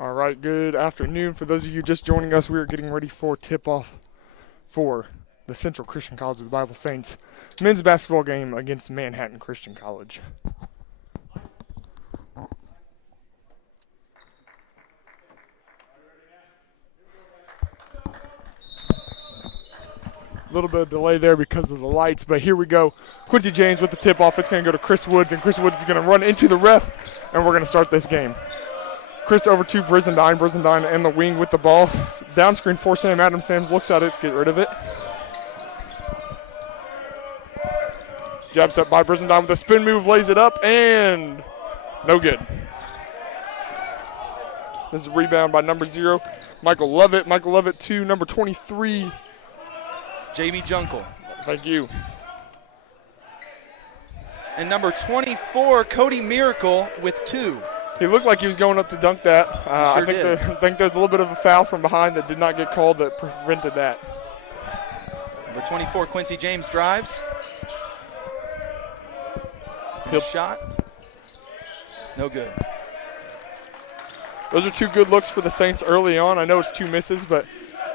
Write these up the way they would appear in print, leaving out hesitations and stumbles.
All right, good afternoon. For those of you just joining us, we are getting ready for tip-off for the Central Christian College of the Bible Saints men's basketball game against Manhattan Christian College. A little bit of delay there because of the lights, but here we go. Quincy James with the tip-off. It's going to go to Chris Woods, and Chris Woods is going to run into the ref, and we're going to start this game. Chris over to Brizendine. Brizendine in the wing with the ball. Down screen for Sam Adams. Sam looks at it to get rid of it. Jab set by Brizendine with a spin move, lays it up, and no good. This is a rebound by number 0, Michael Lovett. Michael Lovett to number 23, Jamie Junkel. Thank you. And number 24, Cody Miracle with 2. He looked like he was going up to dunk that. Sure I think there's a little bit of a foul from behind that did not get called that prevented that. Number 24, Quincy James drives. Shot. No good. Those are 2 good looks for the Saints early on. I know it's 2 misses, but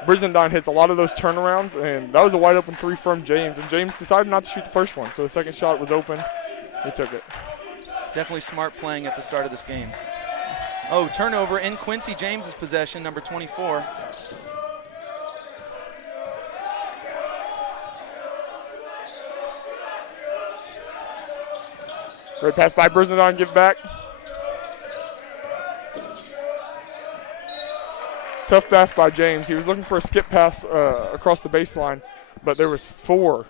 Brizendine hits a lot of those turnarounds, and that was a wide open 3 from James. And James decided not to shoot the first one, so the second shot was open. He took it. Definitely smart playing at the start of this game. Oh, turnover in Quincy James's possession, number 24. Great pass by Brizendine, give back. Tough pass by James. He was looking for a skip pass across the baseline, but there was 4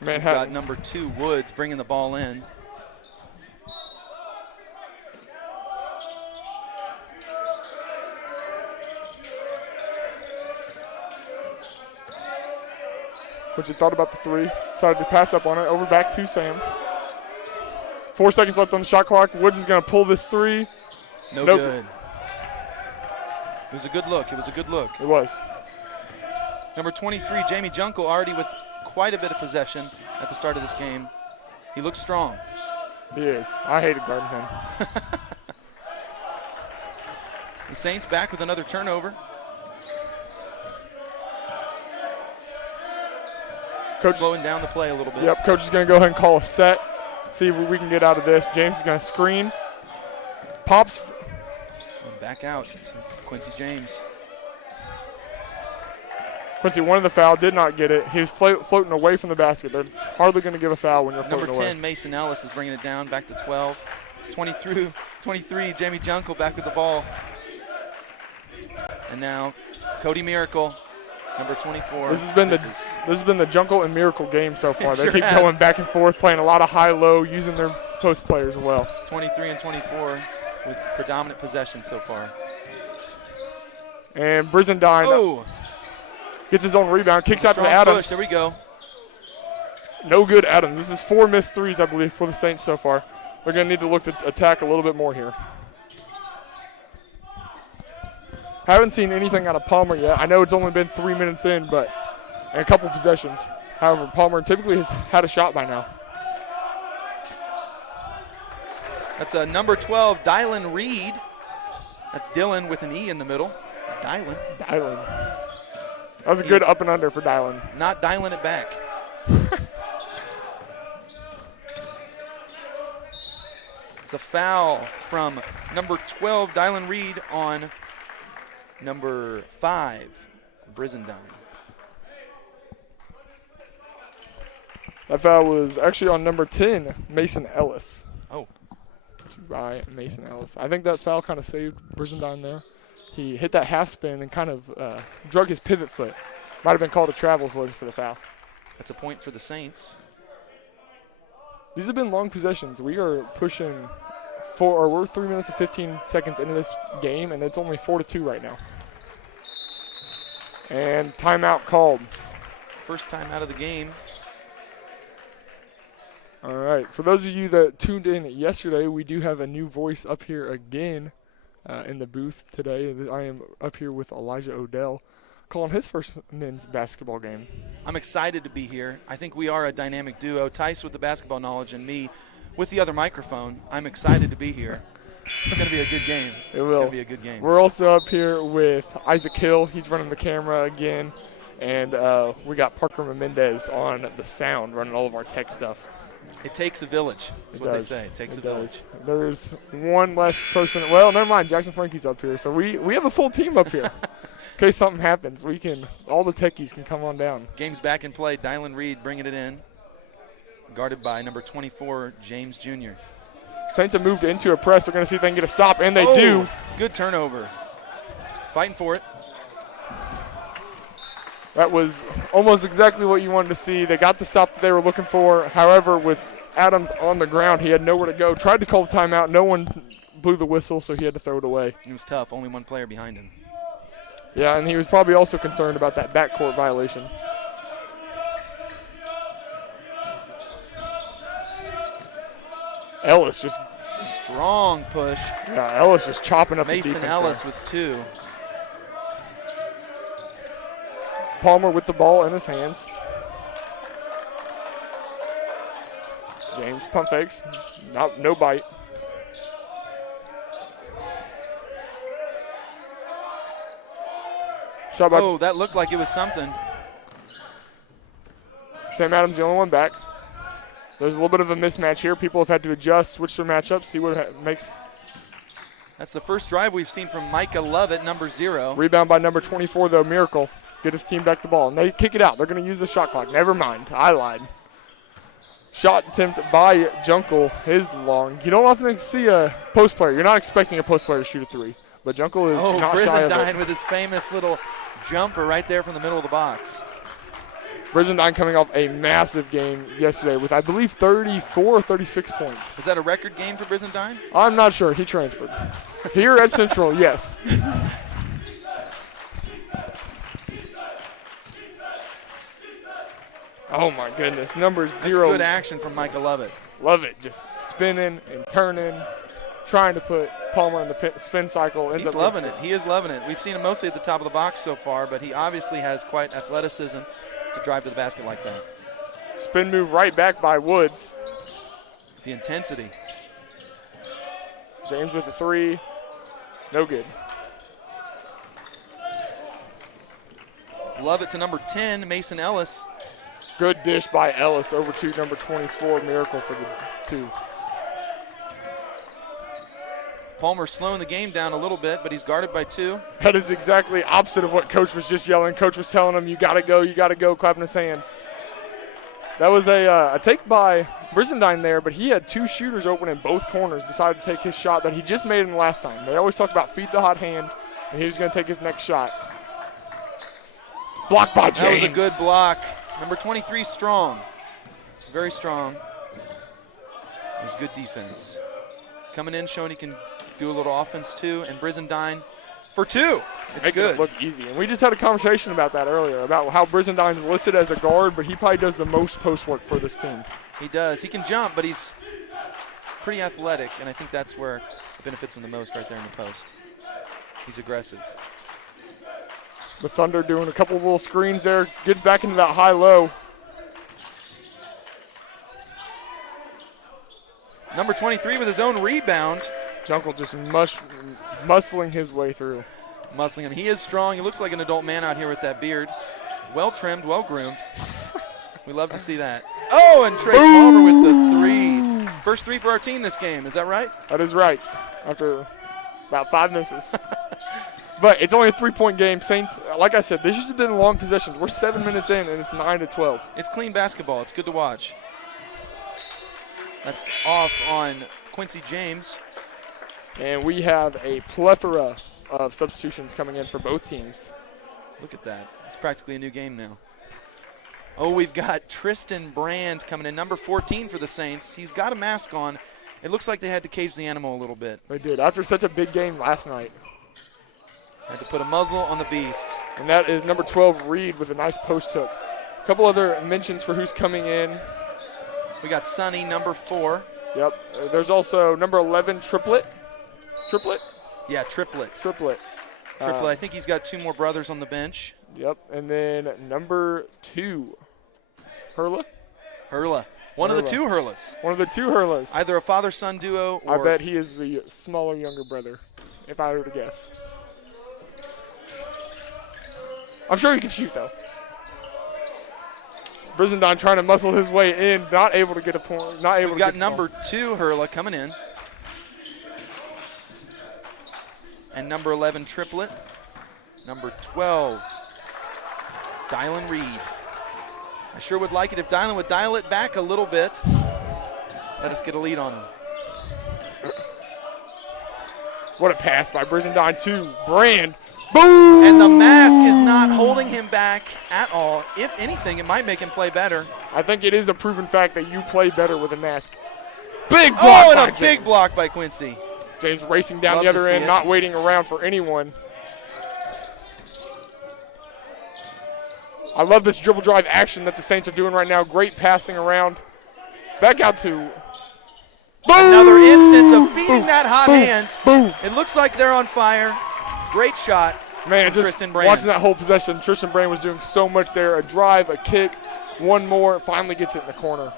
Manhattan. We've got number 2, Woods, bringing the ball in. Quincy thought about the 3, decided to pass up on it, over back to Sam. 4 seconds left on the shot clock. Woods is going to pull this 3. Nope. Good. It was a good look. It was a good look. It was. Number 23, Jamie Junkel, already with quite a bit of possession at the start of this game. He looks strong. He is. I hated guarding him. The Saints back with another turnover. Coach slowing down the play a little bit. Yep, coach is going to go ahead and call a set, see what we can get out of this. James is going to screen. Pops. Back out to Quincy James. Quincy wanted the foul, did not get it. He was floating away from the basket. They're hardly going to give a foul when you're floating away. Number 10, Mason Ellis is bringing it down back to 12. 23, Jamie Junkel back with the ball. And now Cody Miracle, number 24. This has been the Junkel and Miracle game so far. They sure keep going back and forth, playing a lot of high-low, using their post players well. 23 and 24 with predominant possession so far. And Brizendine gets his own rebound, kicks out to Adams. Push. There we go. No good, Adams. This is 4 missed threes, I believe, for the Saints so far. They're going to need to look to attack a little bit more here. Haven't seen anything out of Palmer yet. I know it's only been 3 minutes in, but and a couple possessions. However, Palmer typically has had a shot by now. That's a number 12, Dylan Reed. That's Dylan with an E in the middle. Dylan. That was a good up and under for Dylan. Not dialing it back. It's a foul from number 12, Dylan Reed, on number 5, Brizendine. That foul was actually on number 10, Mason Ellis. Oh. By Mason Ellis. I think that foul kind of saved Brizendine there. He hit that half spin and kind of drug his pivot foot. Might have been called a travel for the foul. That's a point for the Saints. These have been long possessions. We are pushing we're 3 minutes and 15 seconds into this game, and it's only 4-2 right now. And timeout called. First time out of the game. All right. For those of you that tuned in yesterday, we do have a new voice up here again in the booth today. I am up here with Elijah Odell, calling his first men's basketball game. I'm excited to be here. I think we are a dynamic duo. Tice with the basketball knowledge and me with the other microphone. I'm excited to be here. It's going to be a good game. It's going to be a good game. We're also up here with Isaac Hill. He's running the camera again. And we got Parker Mendez on the sound, running all of our tech stuff. It takes a village. That's what they say. It takes a village. There's one less person. Well, never mind. Jackson Frankie's up here. So we have a full team up here. In case something happens, all the techies can come on down. Game's back in play. Dylan Reed bringing it in. Guarded by number 24, James Jr. Saints have moved into a press. They're going to see if they can get a stop, and they do. Good turnover. Fighting for it. That was almost exactly what you wanted to see. They got the stop that they were looking for. However, with Adams on the ground, he had nowhere to go. Tried to call the timeout. No one blew the whistle, so he had to throw it away. It was tough. Only one player behind him. Yeah, and he was probably also concerned about that backcourt violation. Ellis just strong push. Yeah, Ellis just chopping up the defense. Mason Ellis there. with 2. Palmer with the ball in his hands. James pump fakes. No bite. Shot by that looked like it was something. Sam Adams the only one back. There's a little bit of a mismatch here. People have had to adjust, switch their matchups, see what it makes. That's the first drive we've seen from Micah Lovett, number 0. Rebound by number 24, though, Miracle. Get his team back the ball. And they kick it out. They're going to use the shot clock. Never mind. I lied. Shot attempt by Junkel is long. You don't often see a post player. You're not expecting a post player to shoot a 3. But Junkel is not shy of it. Brizendine with his famous little jumper right there from the middle of the box. Brizendine coming off a massive game yesterday with, I believe, 34 or 36 points. Is that a record game for Brizendine? I'm not sure. He transferred. Here at Central, yes. Oh, my goodness. Number 0. That's good action from Micah Lovett. Love it. Just spinning and turning, trying to put Palmer in the spin cycle. He's loving it. He is loving it. We've seen him mostly at the top of the box so far, but he obviously has quite athleticism to drive to the basket like that. Spin move right back by Woods. The intensity. James with the 3. No good. Love it to number 10, Mason Ellis. Good dish by Ellis over to number 24, Miracle for the 2. Palmer slowing the game down a little bit, but he's guarded by 2. That is exactly opposite of what Coach was just yelling. Coach was telling him, you got to go, clapping his hands. That was a take by Brizendine there, but he had 2 shooters open in both corners, decided to take his shot that he just made in the last time. They always talk about feed the hot hand, and he was going to take his next shot. Blocked by James. That was a good block. Number 23, strong. Very strong. It was good defense. Coming in, showing he can do a little offense too, and Brizendine for 2. It's Making good. It look easy. And we just had a conversation about that earlier, about how Brizendine is listed as a guard, but he probably does the most post work for this team. He does. He can jump, but he's pretty athletic, and I think that's where it benefits him the most right there in the post. He's aggressive. The Thunder doing a couple of little screens there, gets back into that high-low. Number 23 with his own rebound. Junkel just muscling his way through. Muscling him. He is strong. He looks like an adult man out here with that beard. Well trimmed, well groomed. We love to see that. Oh, and Trey Palmer with the 3. First 3 for our team this game. Is that right? That is right. After about 5 misses. But it's only a 3-point game. Saints, like I said, this has been long possessions. We're 7 minutes in, and it's 9-12. It's clean basketball. It's good to watch. That's off on Quincy James. And we have a plethora of substitutions coming in for both teams. Look at that. It's practically a new game now. Oh, we've got Tristan Brand coming in, number 14 for the Saints. He's got a mask on. It looks like they had to cage the animal a little bit. They did, after such a big game last night. Had to put a muzzle on the beast. And that is number 12, Reed, with a nice post hook. A couple other mentions for who's coming in. We got Sonny, number 4. Yep. There's also number 11, Triplet. Triplet? Yeah, Triplet. Triplet. I think he's got 2 more brothers on the bench. Yep. And then number 2, Hurla. One of the 2 Hurlas. One of the 2 Hurlas. Either a father-son duo or... I bet he is the smaller, younger brother, if I were to guess. I'm sure he can shoot, though. Brizendine trying to muscle his way in, not able to get a point. Not able. We've got number 2 Hurla coming in. And number 11, Triplet. Number 12, Dylan Reed. I sure would like it if Dylan would dial it back a little bit. Let us get a lead on him. What a pass by Brizendine to Brand. Boom! And the mask is not holding him back at all. If anything, it might make him play better. I think it is a proven fact that you play better with a mask. Big block Oh, and by a James. big block by Quincy. James racing down Love the to other see end, it. not waiting around for anyone. I love this dribble drive action that the Saints are doing right now. Great passing around. Back out to... Boom! Another instance of feeding that hot Boom! hand. Boom! It looks like they're on fire. Great shot. Man, from just Tristan Brand. watching that whole possession, Tristan Brand was doing so much there. A drive, a kick, one more, finally gets it in the corner.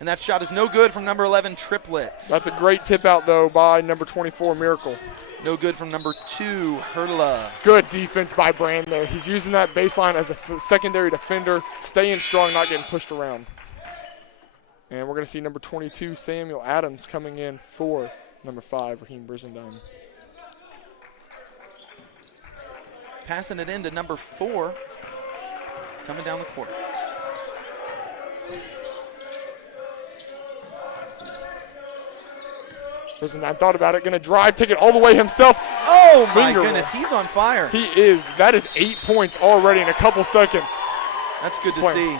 And that shot is no good from number 11, Triplet. That's a great tip out, though, by number 24, Miracle. No good from number 2, Hurla. Good defense by Brand there. He's using that baseline as a secondary defender, staying strong, not getting pushed around. And we're going to see number 22, Samuel Adams, coming in for number 5, Raheem Brizendine. Passing it in to number 4, coming down the court. Brizendine thought about it, going to drive, take it all the way himself. Oh, my Finger goodness, he's on fire. He is. That is 8 points already in a couple seconds. That's good to Point. see.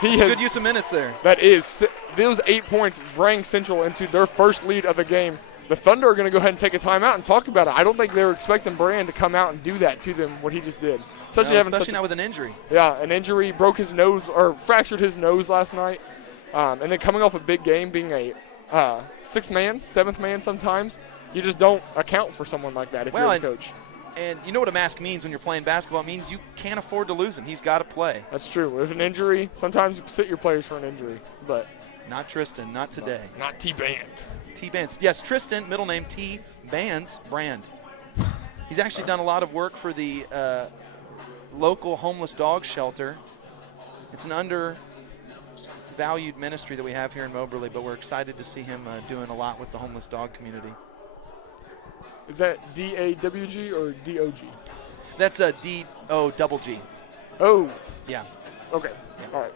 He That's has, a good use of minutes there. That is. Those 8 points bring Central into their first lead of the game. The Thunder are going to go ahead and take a timeout and talk about it. I don't think they were expecting Brand to come out and do that to them, what he just did. Especially not with an injury. Yeah, an injury, broke his nose, or fractured his nose last night. And then coming off a big game, being a sixth man, seventh man sometimes, you just don't account for someone like that if you're the coach. And you know what a mask means when you're playing basketball? It means you can't afford to lose him. He's got to play. That's true. With an injury, sometimes you sit your players for an injury, but not Tristan, not today. Not T-Band. T-Bands. Yes, Tristan, middle name T-Bands, Brand. He's actually done a lot of work for the local homeless dog shelter. It's an undervalued ministry that we have here in Moberly, but we're excited to see him doing a lot with the homeless dog community. Is that D-A-W-G or D-O-G? That's a D-O-double-G. Oh. Yeah. Okay. Yeah. All right.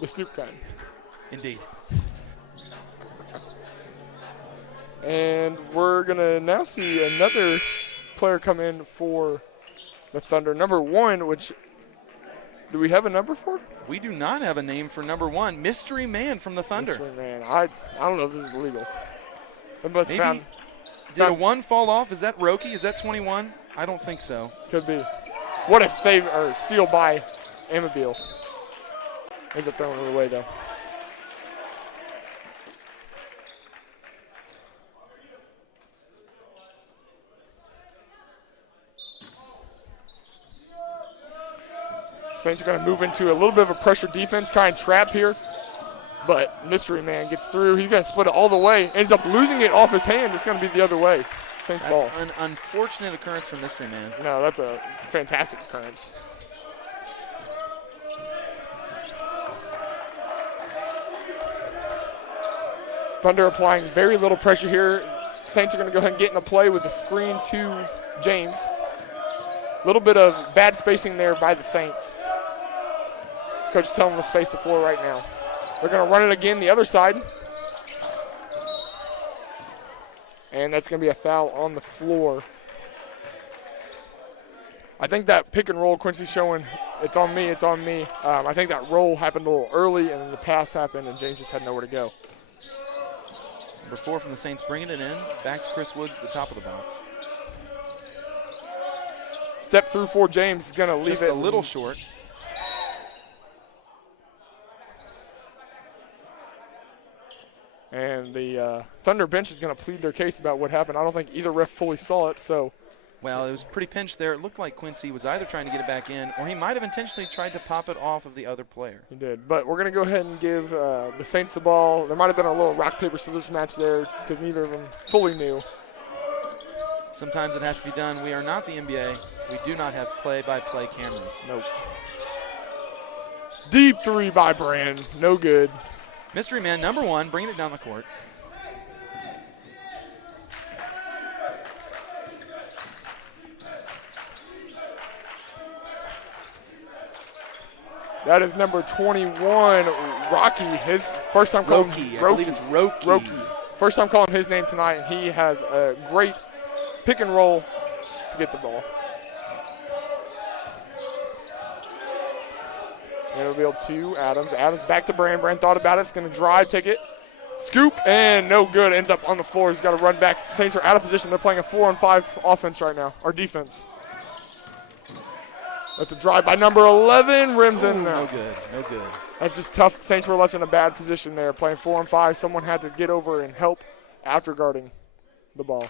The Snoop kind. Indeed. And we're going to now see another player come in for the Thunder. Number 1, which, do we have a number for? We do not have a name for number 1. Mystery Man from the Thunder. Mystery Man. I don't know if this is legal. Maybe. Did a 1 fall off? Is that Roki? Is that 21? I don't think so. Could be. What a save or steal by Amabile. Ends up throwing it away, though. Saints are going to move into a little bit of a pressure defense, kind of trap here. But Mystery Man gets through. He's going to split it all the way. Ends up losing it off his hand. It's going to be the other way. Saints ball. That's an unfortunate occurrence for Mystery Man. No, that's a fantastic occurrence. Thunder applying very little pressure here. Saints are going to go ahead and get in the play with a screen to James. A little bit of bad spacing there by the Saints. Coach telling them to space the floor right now. They're going to run it again the other side. And that's going to be a foul on the floor. I think that pick and roll Quincy's showing, it's on me, it's on me. I think that roll happened a little early, and then the pass happened, and James just had nowhere to go. Number 4 from the Saints bringing it in. Back to Chris Woods at the top of the box. Step through for James is going to leave Just it a little short. And the Thunder bench is going to plead their case about what happened. I don't think either ref fully saw it, so. Well, it was pretty pinched there. It looked like Quincy was either trying to get it back in, or he might have intentionally tried to pop it off of the other player. He did. But we're going to go ahead and give the Saints the ball. There might have been a little rock, paper, scissors match there because neither of them fully knew. Sometimes it has to be done. We are not the NBA. We do not have play-by-play cameras. Nope. Deep three by Brand. No good. Mystery man number 1, bringing it down the court. That is number 21, Rocky. His first time calling Roki. I believe it's Roki. Roki. First time calling his name tonight, and he has a great pick and roll to get the ball. And it'll be able to Adams. Adams back to Brand. Brand thought about it. It's going to drive, take it. Scoop, and no good. Ends up on the floor. He's got to run back. Saints are out of position. They're playing a 4-on-5 offense right now, or defense. That's a drive by number 11. Rims in there. No good. No good. That's just tough. The Saints were left in a bad position there, playing 4-on-5. Someone had to get over and help after guarding the ball.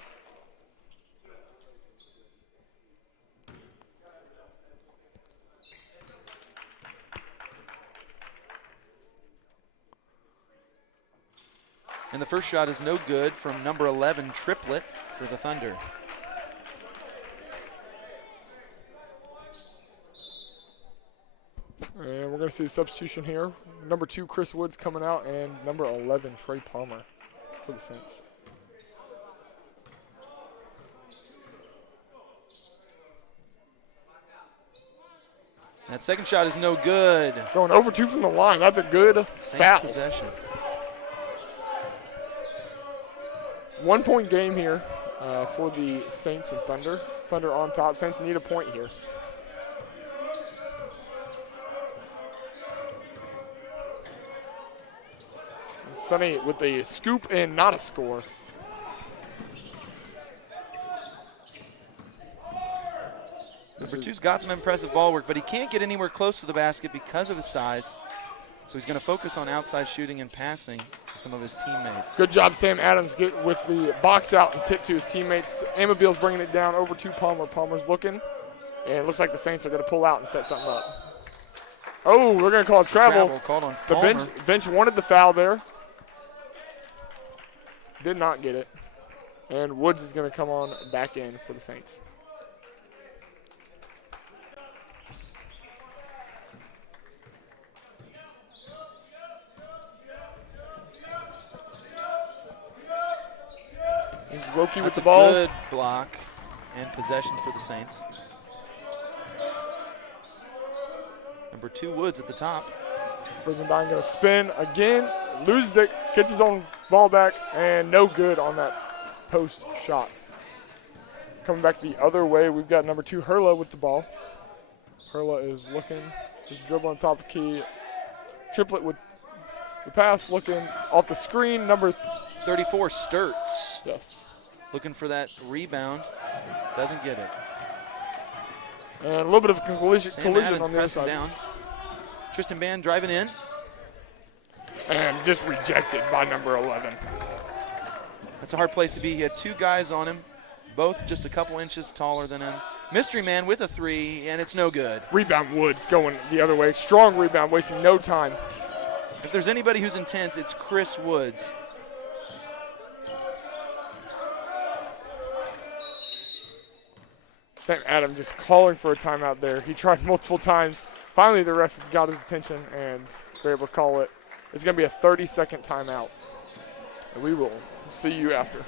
And the first shot is no good from number 11, Triplet, for the Thunder. And we're going to see a substitution here. Number 2, Chris Woods coming out, and number 11, Trey Palmer for the Saints. That second shot is no good. Going over 2 from the line. That's a good Saints foul. possession. 1 point game here for the Saints and Thunder. Thunder on top. Saints need a point here. Sunny with the scoop and not a score. Number 2's got some impressive ball work, but he can't get anywhere close to the basket because of his size. So he's going to focus on outside shooting and passing to some of his teammates. Good job, Sam Adams, get with the box out and tip to his teammates. Amabil's bringing it down over to Palmer. Palmer's looking, and it looks like the Saints are going to pull out and set something up. Oh, we're going to call a travel. Called on The Palmer. bench wanted the foul there. Did not get it. And Woods is going to come on back in for the Saints. Here's Roki with the ball. Good block and possession for the Saints. Number 2, Woods at the top. Brizendine going to spin again. Loses it. Gets his own ball back. And no good on that post shot. Coming back the other way, we've got number 2, Hurla with the ball. Hurla is looking. Just dribbling top of the key. Triplet with the pass. Looking off the screen. Number 34, Sturts. Yes. Looking for that rebound. Doesn't get it. And a little bit of a collision Adams on the other side. down. Tristan Band driving in. And just rejected by number 11. That's a hard place to be. He had 2 guys on him, both just a couple inches taller than him. Mystery man with a 3, and it's no good. Rebound Woods going the other way. Strong rebound, wasting no time. If there's anybody who's intense, it's Chris Woods. Sam Adam just calling for a timeout there. He tried multiple times. Finally, the ref got his attention, and they're able to call it. It's going to be a 30-second timeout. And we will see you after.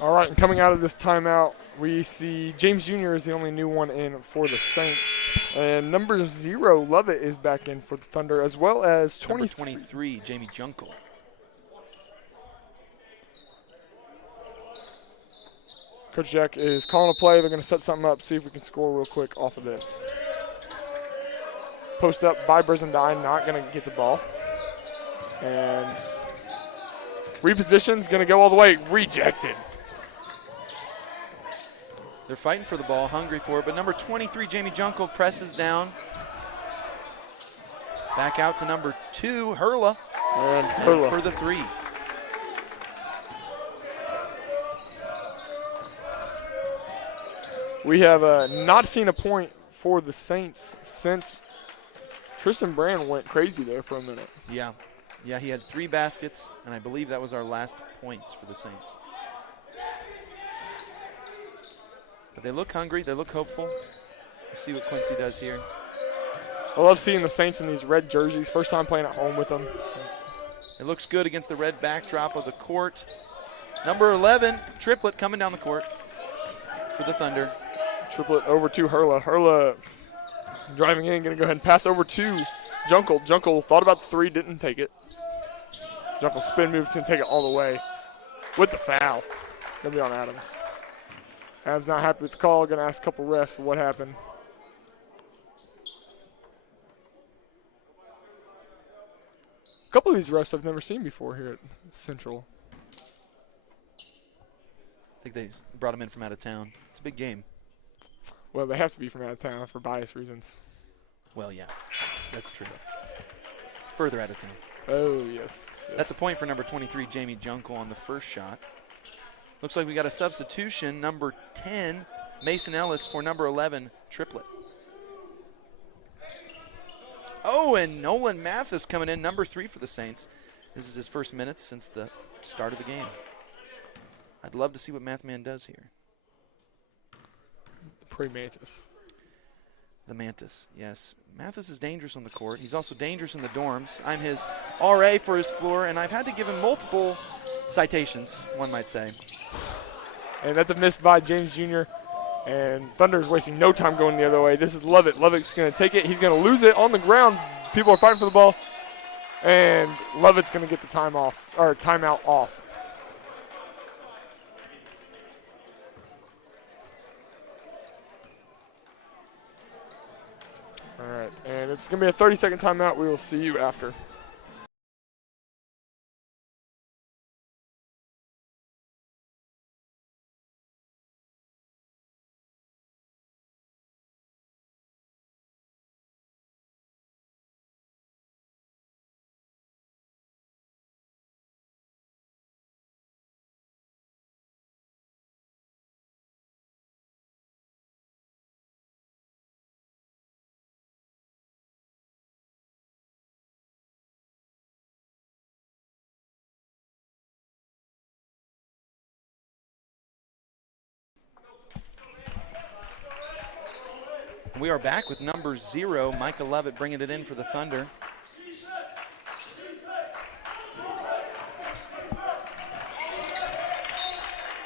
All right, and coming out of this timeout, we see James Jr. is the only new one in for the Saints. And number 0, Lovett, is back in for the Thunder, as well as Number 23, Jamie Junkel. Coach Jack is calling a play. They're going to set something up, see if we can score real quick off of this. Post up by Brizendine, not going to get the ball. And reposition's going to go all the way. Rejected. They're fighting for the ball, hungry for it, but number 23, Jamie Junkel, presses down. Back out to number 2, Hurla. And Hurla for the 3. We have not seen a point for the Saints since Tristan Brand went crazy there for a minute. Yeah. Yeah, he had 3 baskets, and I believe that was our last points for the Saints. But they look hungry. They look hopeful. We'll see what Quincy does here. I love seeing the Saints in these red jerseys. First time playing at home with them. It looks good against the red backdrop of the court. Number 11, Triplet, coming down the court for the Thunder. Triplet over to Hurla. Hurla driving in, going to go ahead and pass over to Junkel. Junkel thought about the 3, didn't take it. Junkel spin moves to take it all the way with the foul. Going to be on Adams. Adams not happy with the call. Going to ask a couple refs what happened. A couple of these refs I've never seen before here at Central. I think they brought him in from out of town. It's a big game. Well, they have to be from out of town for bias reasons. Well, yeah, that's true. Further out of town. Oh, yes. That's a point for number 23, Jamie Junkel, on the first shot. Looks like we got a substitution. Number 10, Mason Ellis, for number 11, Triplet. Oh, and Nolan Mathis coming in, number 3 for the Saints. This is his first minutes since the start of the game. I'd love to see what Mathman does here. The pre-Mantis. The Mantis, yes. Mathis is dangerous on the court. He's also dangerous in the dorms. I'm his RA for his floor, and I've had to give him multiple citations, one might say. And that's a miss by James Jr. And Thunder's wasting no time going the other way. This is Lovett. Lovett's going to take it. He's going to lose it on the ground. People are fighting for the ball. And Lovett's going to get the timeout off. All right, and it's going to be a 30-second timeout. We will see you after. We are back with number 0, Micah Lovett, bringing it in for the Thunder.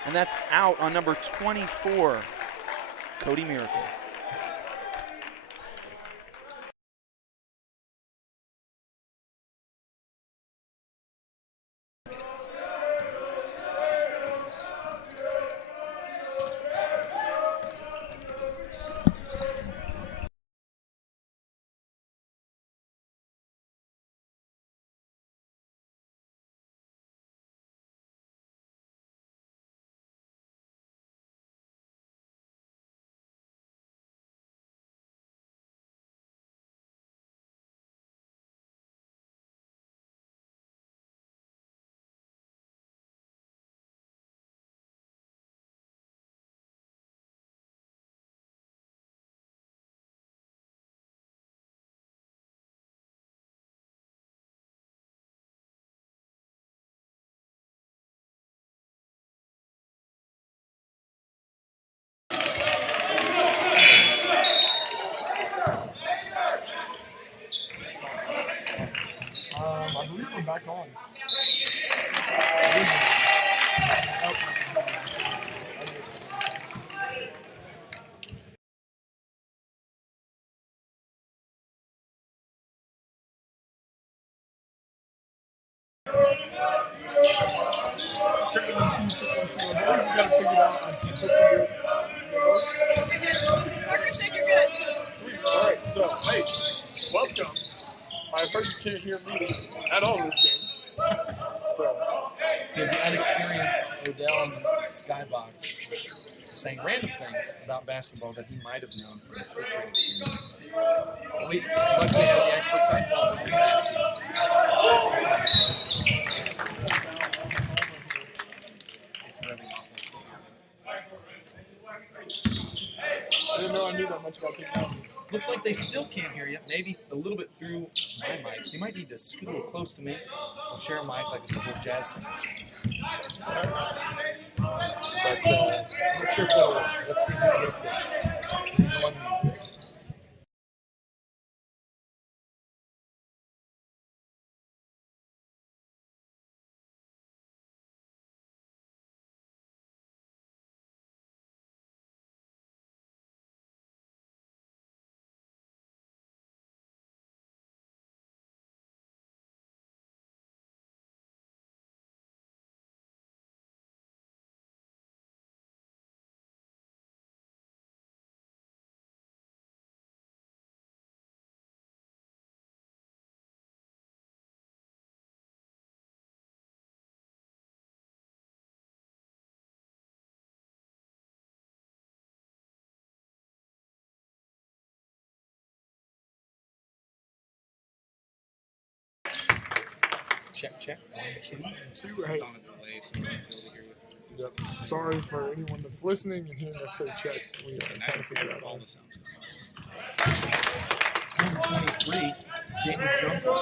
And that's out on number 24, Cody Miracle. I believe we're back on. Parker said you're good. Sweet. All right, so, hey, welcome. I heard you can't hear me at all this game. So the unexperienced Odell in the skybox saying random things about basketball that he might have known from his fifth grade experience. We luckily had the expert Tyson to do that. I didn't know I knew that much about technology. Looks like they still can't hear you. Maybe a little bit through my mic. So you might need to scoot a little close to me. We'll share a mic like a couple of jazz singers. But I'm not sure if that'll work. Let's see if we can get it fixed. One minute. Check. 1, 2. Hey. It's on a delay, so we won't be able to hear you. Yep. Sorry for anyone that's listening and hearing us say check. We are trying to figure out all all the this. sounds. Number 23, Jamie Junko.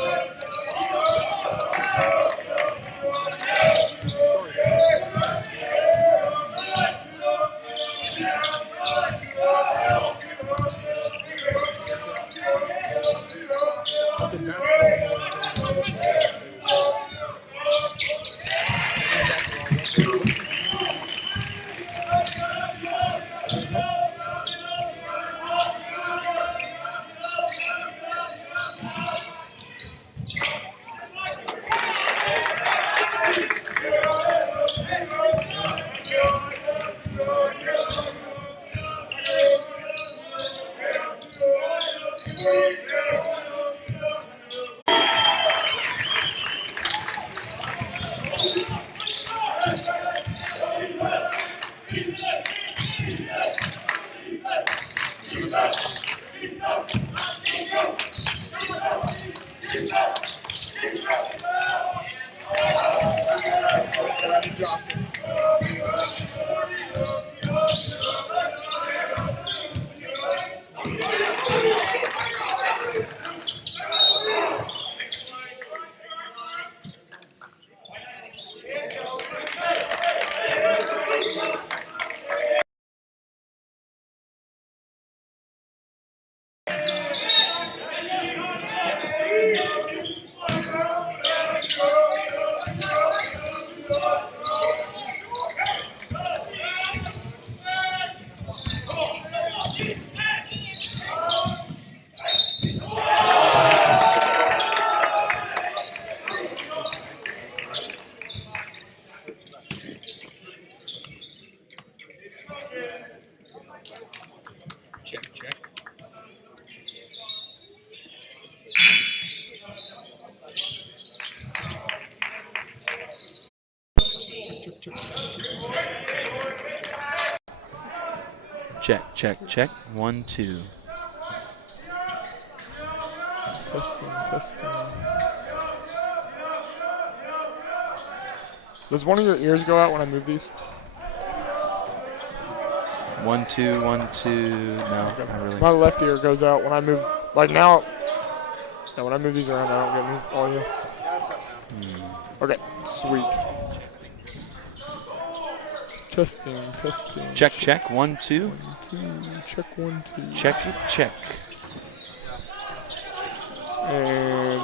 Check. Check. 1, 2. Testing. Does one of your ears go out when I move these? 1, 2, 1, 2. No, not really. My left ear goes out when I move. Like now, yeah, when I move these around, I don't get any audio. Okay, sweet. Testing. Check. 1, 2. 1, 2. Check 1, 2. Check. And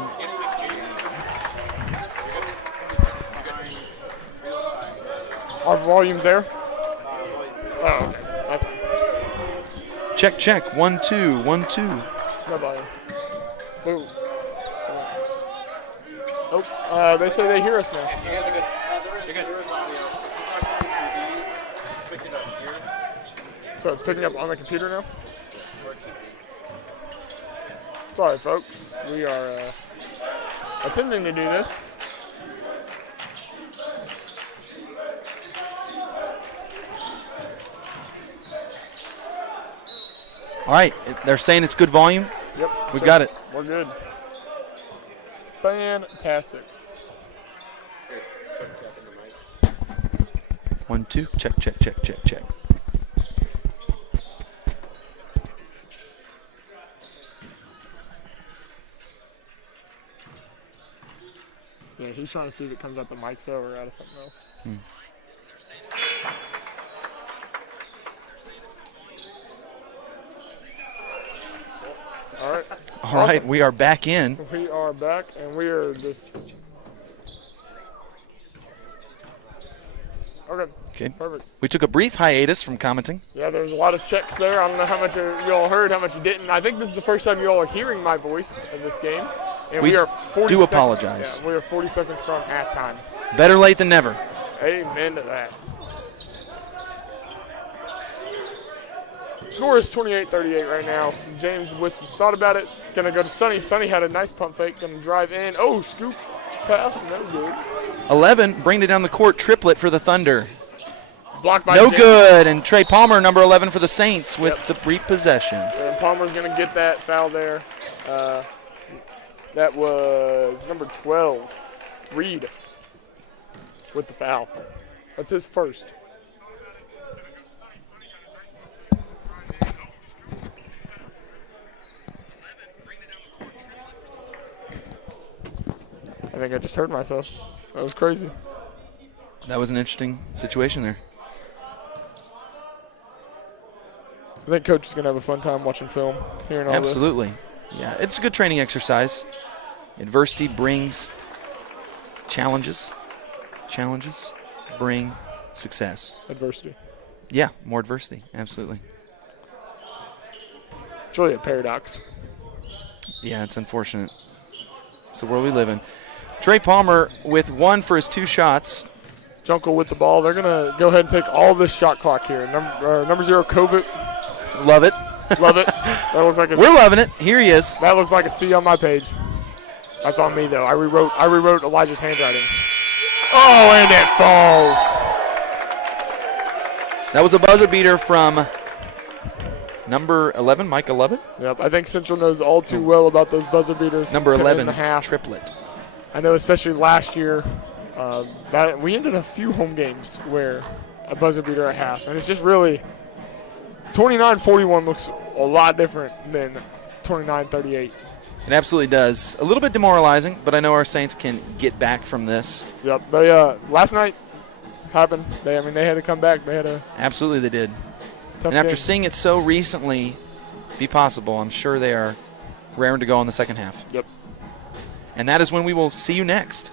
our volume's there. Oh, okay. That's fine. Check. 1, 2. 1, 2. No volume. Ooh. Oh, they say they hear us now. You're good. So it's picking up on the computer now? Sorry, folks. We are attempting to do this. All right, they're saying it's good volume. Yep. We've got it. We're good. Fantastic. 1, 2, check, check, check, check, check. Yeah, he's trying to see if it comes out the mics though or out of something else. All right. All right, we are back in. We are back, and we are just. Okay. Okay. Perfect. We took a brief hiatus from commenting. Yeah, there's a lot of checks there. I don't know how much you all heard, how much you didn't. I think this is the first time you all are hearing my voice in this game. And We are 40 do seconds, apologize. Yeah, we are 40 seconds from halftime. Better late than never. Amen to that. Score is 28-38 right now. James with thought about it. Gonna go to Sonny. Sonny had a nice pump fake. Gonna drive in. Oh, scoop pass. No good. 11, bringing it down the court, triplet for the Thunder. Blocked by No James. good, and Trey Palmer, number 11 for the Saints, with the repossession. And Palmer's gonna get that foul there. That was number 12, Reed, with the foul. That's his first. I think I just hurt myself. That was crazy. That was an interesting situation there. I think Coach is going to have a fun time watching film, hearing all Absolutely. Yeah, it's a good training exercise. Adversity brings challenges. Challenges bring success. this. Adversity. Yeah, more adversity. Absolutely. It's really a paradox. Yeah, it's unfortunate. It's the world we live in. Trey Palmer with 1 for his 2 shots. Jungle with the ball. They're going to go ahead and take all this shot clock here. Number 0, Kovic. Love it. Love it. That looks like We're loving it. Here he is. That looks like a C on my page. That's on me though. I rewrote Elijah's handwriting. Oh, and it falls. That was a buzzer beater from number 11, Mike 11. Yep. I think Central knows all too well about those buzzer beaters. Number 11, and a half. triplet. I know, especially last year, that we ended a few home games where a buzzer beater at half, and it's just really 29-41 looks a lot different than 29-38. It absolutely does. A little bit demoralizing, but I know our Saints can get back from this. Yep. They last night happened. They had to come back. They had a Absolutely they did. tough And after game. seeing it so recently be possible, I'm sure they are raring to go in the second half. Yep. And that is when we will see you next.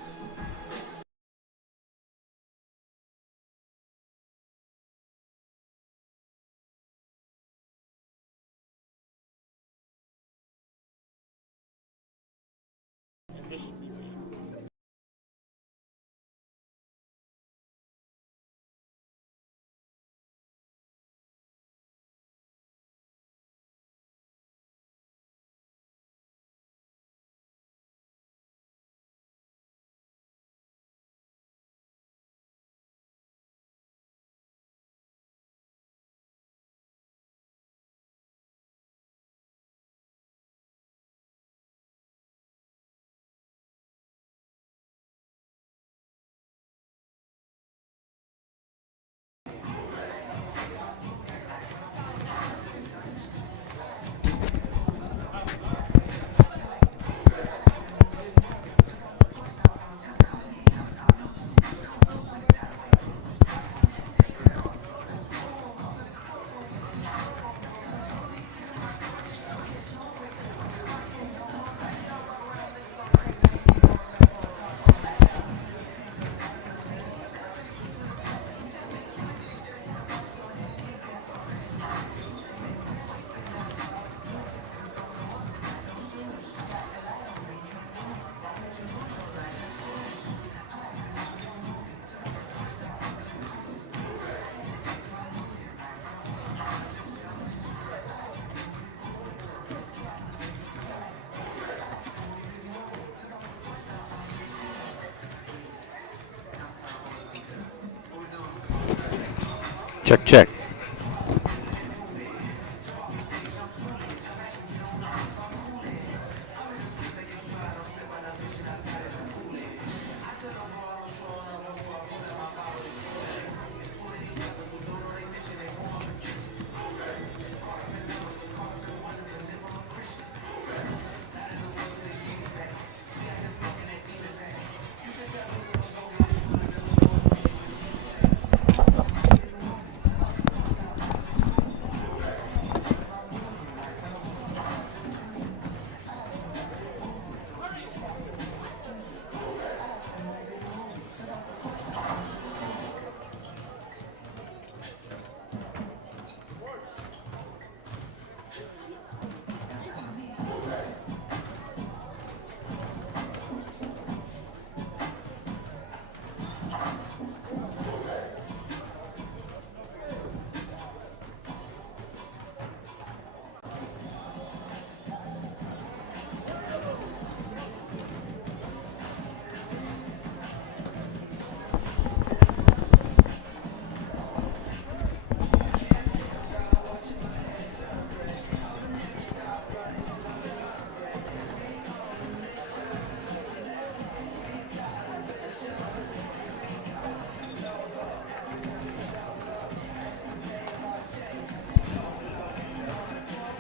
Check, check.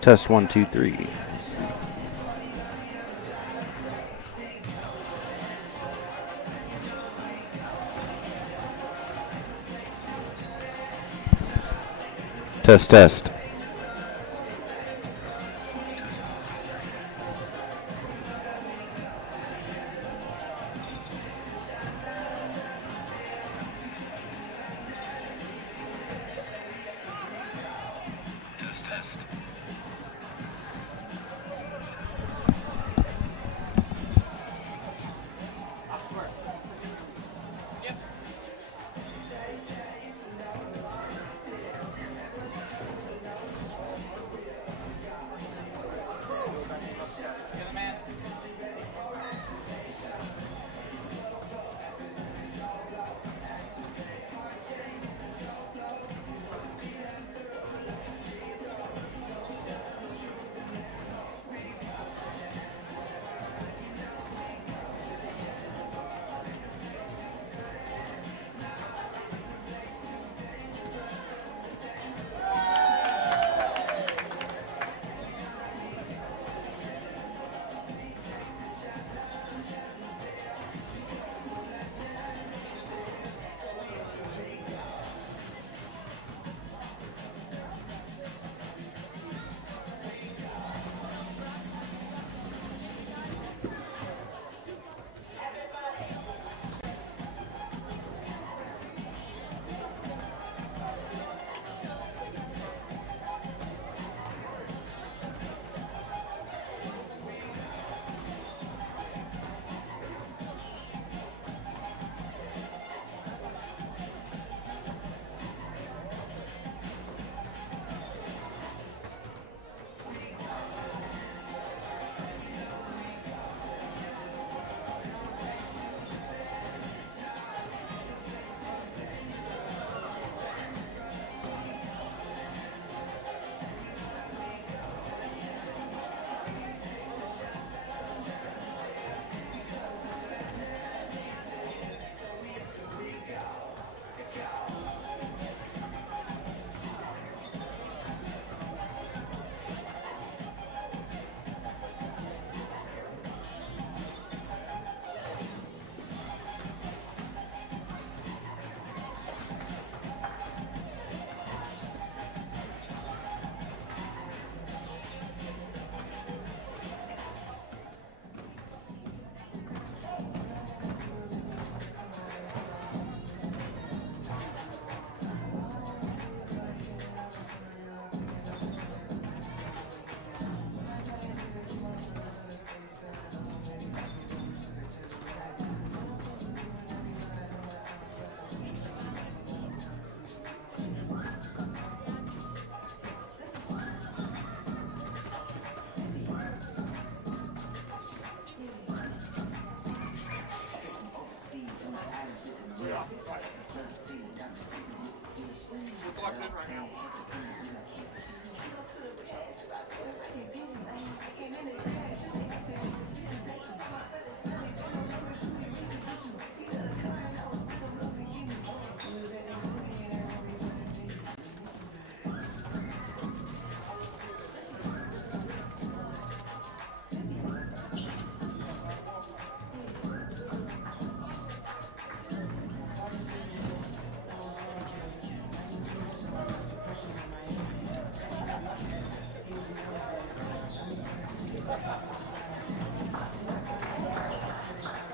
Test 1, 2, 3. Test, test.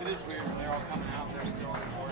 It is weird when they're all coming out and they're still on the court.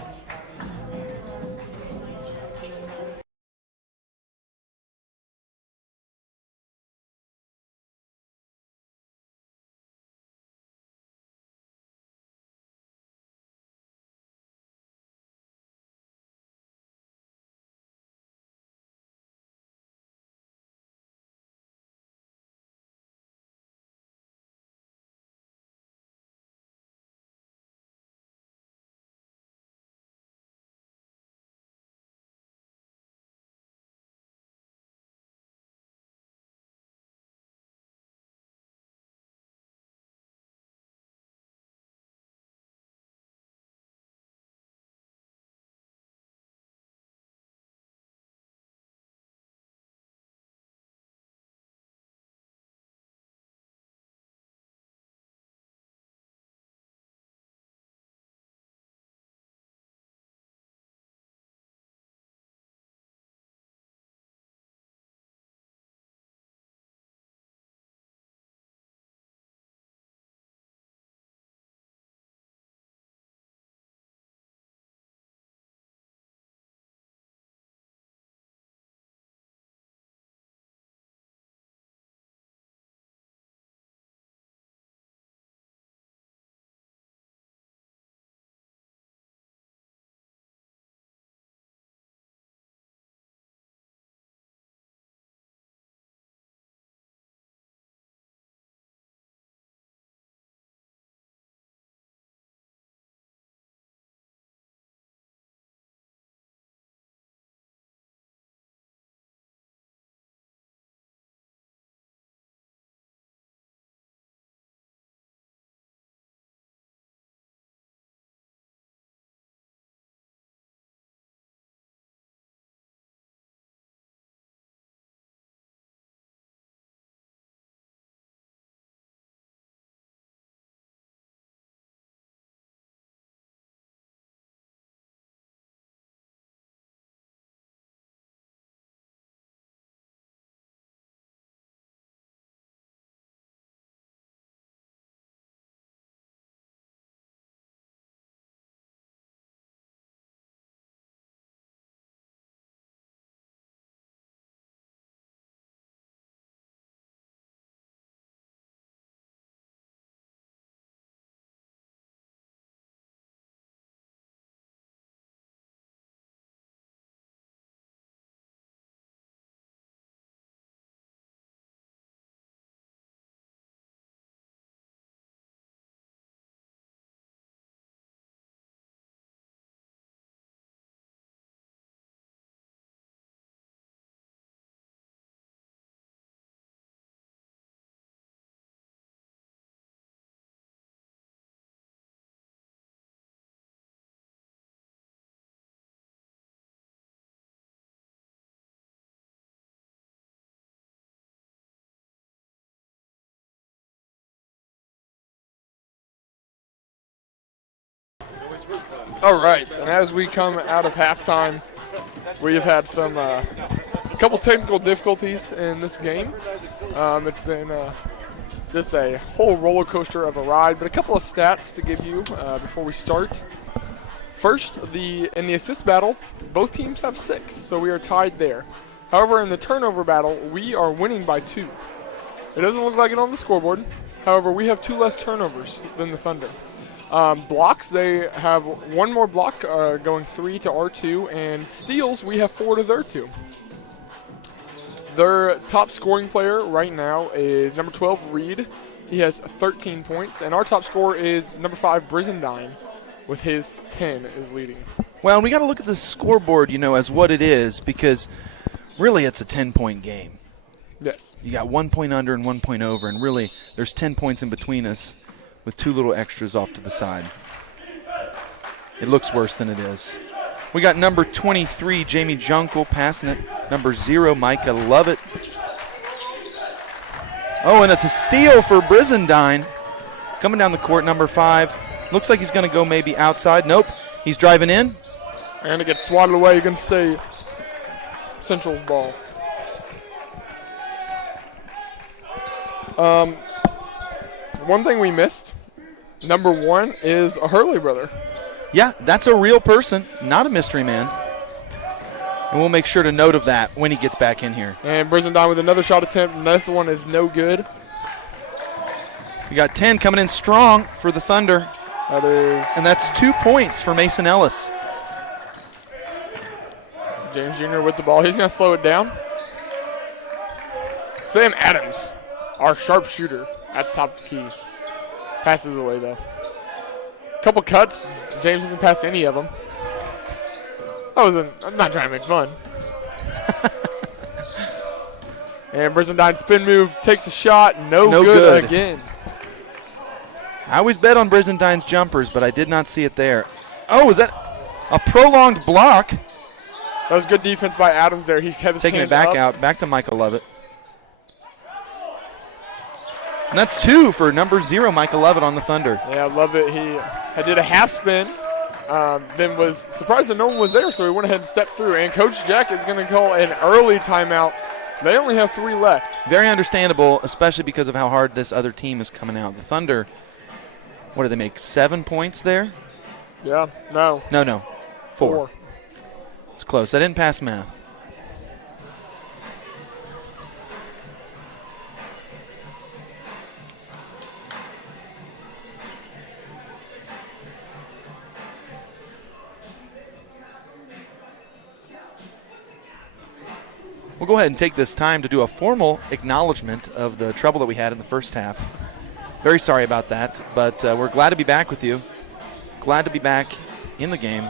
All right, and as we come out of halftime, we have had some couple technical difficulties in this game. It's been just a whole roller coaster of a ride, but a couple of stats to give you before we start. First, in the assist battle, both teams have 6, so we are tied there. However, in the turnover battle, we are winning by 2. It doesn't look like it on the scoreboard. However, we have 2 less turnovers than the Thunder. Blocks, they have 1 more block going 3 to our 2, and steals, we have 4 to their 2. Their top scoring player right now is number 12, Reed. He has 13 points, and our top scorer is number 5, Brizendine, with his 10 is leading. Well, we got to look at the scoreboard, as what it is, because really it's a 10-point game. Yes. You got 1 point under and 1 point over, and really there's 10 points in between us with 2 little extras off to the side. It looks worse than it is. We got number 23, Jamie Junkel, passing it. Number 0, Micah Lovett. Oh, and it's a steal for Brizendine. Coming down the court, number 5. Looks like he's going to go maybe outside. Nope, he's driving in. And it gets swatted away. You're going to stay Central's ball. One thing we missed, number 1 is a Hurley brother. Yeah, that's a real person, not a mystery man. And we'll make sure to note of that when he gets back in here. And Brizendine with another shot attempt. Another one is no good. We got 10 coming in strong for the Thunder. That is. And that's 2 points for Mason Ellis. James Jr. with the ball. He's going to slow it down. Sam Adams, our sharpshooter at the top of the key. Passes away, though. Couple cuts. James hasn't passed any of them. I'm not trying to make fun. And Brizendine spin move, takes a shot. No good again. I always bet on Brizendine's jumpers, but I did not see it there. Oh, is that a prolonged block? That was good defense by Adams there. He kept his taking it hands back up. out, back to Michael Lovett. And that's 2 for number 0, Michael Lovett on the Thunder. Yeah, I love it. He did a half spin, then was surprised that no one was there, so he went ahead and stepped through. And Coach Jack is going to call an early timeout. They only have 3 left. Very understandable, especially because of how hard this other team is coming out. The Thunder, what did they make, 7 points there? Yeah, no. No, 4. It's close. I didn't pass math. We'll go ahead and take this time to do a formal acknowledgement of the trouble that we had in the first half. Very sorry about that, but we're glad to be back with you. Glad to be back in the game.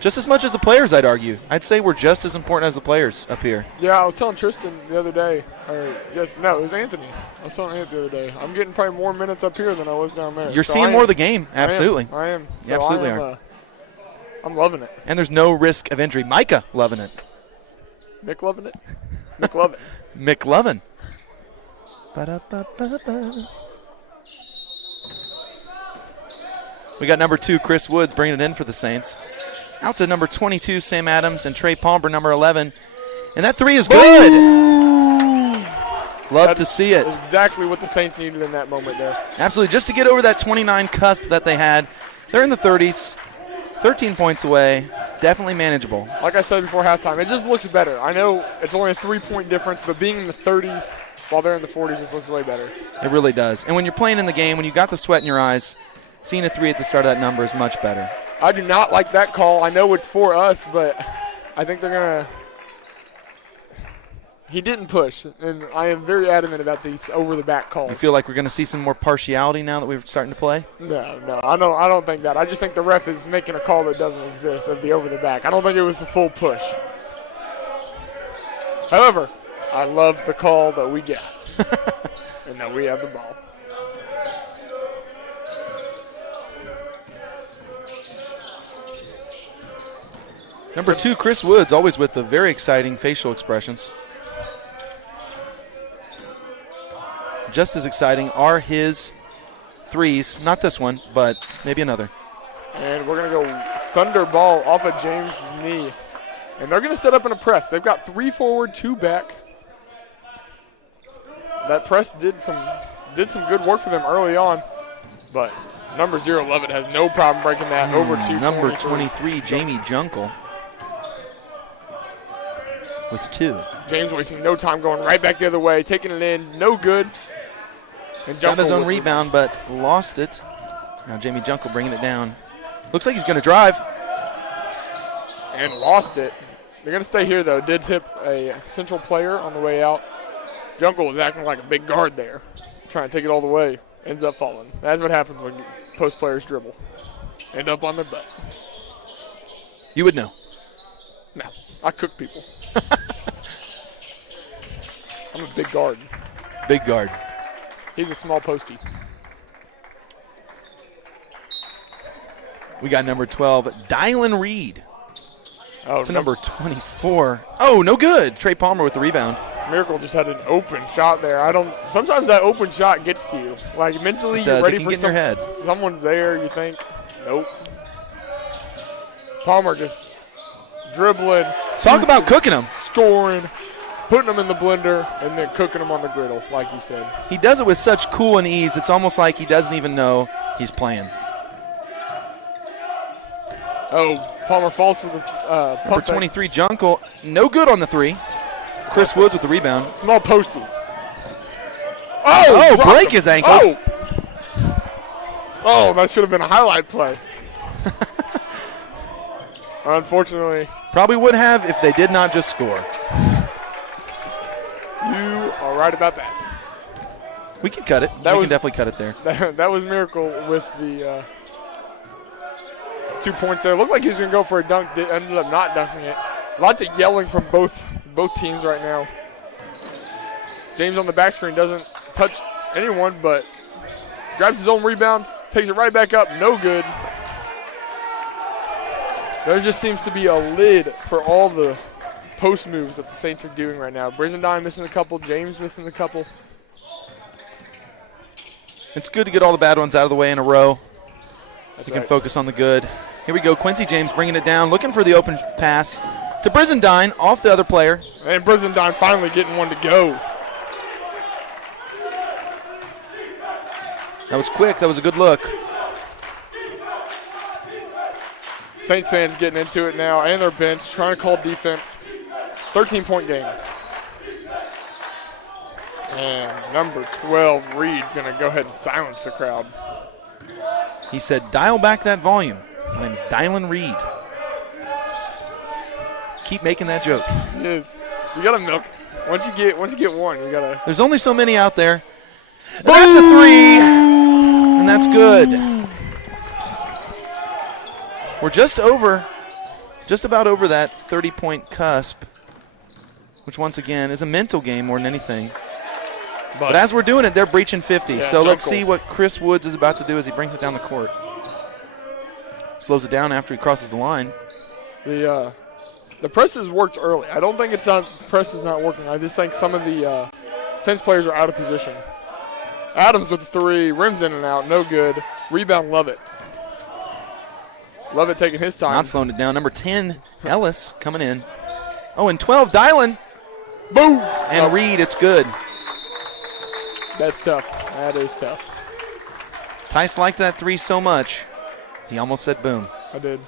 Just as much as the players, I'd argue. I'd say we're just as important as the players up here. Yeah, I was telling Tristan the other day. It was Anthony. I was telling Anthony the other day. I'm getting probably more minutes up here than I was down there. You're seeing more of the game. Absolutely. I am. You absolutely are. I'm loving it. And there's no risk of injury. Micah loving it. Mick loving it? Mick love it. Mick loving. We got number 2, Chris Woods, bringing it in for the Saints. Out to number 22, Sam Adams, and Trey Palmer, number 11. And that 3 is good. Love to see it. That's exactly what the Saints needed in that moment there. Absolutely. Just to get over that 29 cusp that they had. They're in the 30s. 13 points away. Definitely manageable. Like I said before halftime, it just looks better. I know it's only a 3-point difference, but being in the 30s while they're in the 40s just looks way better. It really does. And when you're playing in the game, when you got the sweat in your eyes, seeing a 3 at the start of that number is much better. I do not like that call. I know it's for us, but I think they're going to – he didn't push, and I am very adamant about these over-the-back calls. You feel like we're going to see some more partiality now that we're starting to play? No, I don't think that. I just think the ref is making a call that doesn't exist of the over-the-back. I don't think it was a full push. However, I love the call that we get. And now we have the ball. Number 2, Chris Woods, always with the very exciting facial expressions. Just as exciting are his 3s. Not this one, but maybe another. And we're going to go Thunder ball off of James' knee. And they're going to set up in a press. They've got 3 forward, 2 back. That press did some good work for them early on. But number 0, Lovett, has no problem breaking that over to number 23, Jamie Junkel, with 2. James wasting no time, going right back the other way, taking it in, no good. And Got his own rebound, but lost it. Now Jamie Junkel bringing it down. Looks like he's going to drive. And lost it. They're going to stay here, though. Did tip a Central player on the way out. Junkel was acting like a big guard there, trying to take it all the way. Ends up falling. That's what happens when post players dribble. End up on their butt. You would know. No, I cook people. I'm a big guard. Big guard. He's a small postie. We got number 12, Dylan Reed. Oh, To number 24. Oh, no good. Trey Palmer with the rebound. Miracle just had an open shot there. Sometimes that open shot gets to you. Like mentally, you're ready for someone's there. You think, nope. Palmer just dribbling. Talk about cooking them. Scoring, putting them in the blender, and then cooking them on the griddle, like you said. He does it with such cool and ease. It's almost like he doesn't even know he's playing. Oh, Palmer falls for the Number 23, Jungle. No good on the three. Chris Woods with the rebound. Small postie. Oh, break his ankles. Oh, that should have been a highlight play. Unfortunately. Probably would have if they did not just score. You are right about that. We can cut it. We can definitely cut it there. That was Miracle with the 2 points there. Looked like he was going to go for a dunk. Ended up not dunking it. Lots of yelling from both teams right now. James on the back screen doesn't touch anyone, but grabs his own rebound, takes it right back up. No good. There just seems to be a lid for all the post moves that the Saints are doing right now. Brizendine missing a couple. James missing a couple. It's good to get all the bad ones out of the way in a row. That's We can focus on the good. Here we go. Quincy James bringing it down, looking for the open pass to Brizendine off the other player. And Brizendine finally getting one to go. That was quick. That was a good look. Saints fans getting into it now, and their bench trying to call defense. 13-point game. And number 12, Reed, going to go ahead and silence the crowd. He said, dial back that volume. My name's Dylan Reed. Keep making that joke. It is. You got to milk. Once you get one, you got to. There's only so many out there. That's a three, and that's good. We're just about over that 30-point cusp, which once again is a mental game more than anything. But as we're doing it, they're breaching 50. Yeah, so let's see what Chris Woods is about to do as he brings it down the court. Slows it down after he crosses the line. The press has worked early. I don't think the press is not working. I just think some of the Saints players are out of position. Adams with the three, rims in and out, no good. Rebound, Lovett. Lovett taking his time. Not slowing it down. Number 10, Ellis coming in. Oh, and 12, Dylan. Boom. And Reed, it's good. That's tough. That is tough. Tice liked that three so much, he almost said boom. I did.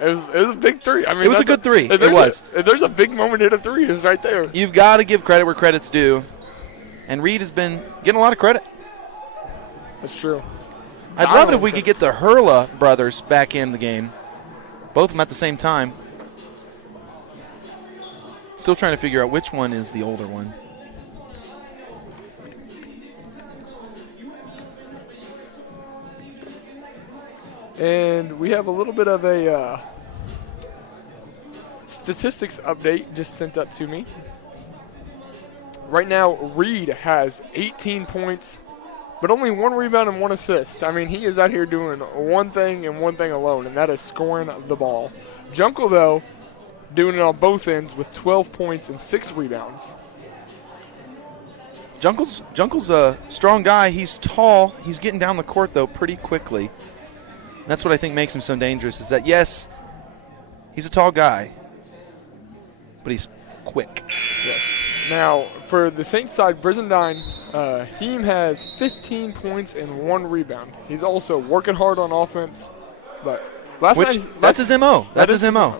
It was a big three. I mean, it was a good three. It was. If there's a big moment hit a three, it's right there. You've got to give credit where credit's due. And Reed has been getting a lot of credit. That's true. I'd love it if we could get the Hurla brothers back in the game. Both of them at the same time. Still trying to figure out which one is the older one. And we have a little bit of a statistics update just sent up to me. Right now, Reed has 18 points, but only one rebound and one assist. I mean, he is out here doing one thing and one thing alone, and that is scoring the ball. Junkel, though, doing it on both ends with 12 points and 6 rebounds. Junkel's a strong guy. He's tall. He's getting down the court, though, pretty quickly. That's what I think makes him so dangerous is that, yes, he's a tall guy, but he's quick. Yes. Now, for the Saints side, Brizendine, Heem has 15 points and 1 rebound. He's also working hard on offense, but that's his MO. That's his MO.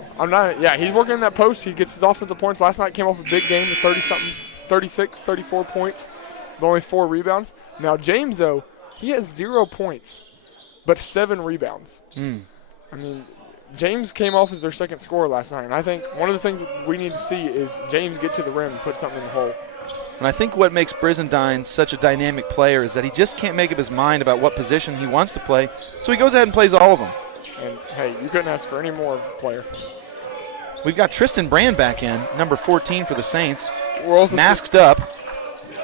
He's working in that post. He gets his offensive points. Last night came off a big game with 30-something, 36, 34 points, but only 4 rebounds. Now, James, though, he has 0 points, but 7 rebounds. I mean, James came off as their second scorer last night, and I think one of the things that we need to see is James get to the rim and put something in the hole. And I think what makes Brizendine such a dynamic player is that he just can't make up his mind about what position he wants to play, so he goes ahead and plays all of them. And, hey, you couldn't ask for any more of a player. We've got Tristan Brand back in, number 14 for the Saints. We're also masked up.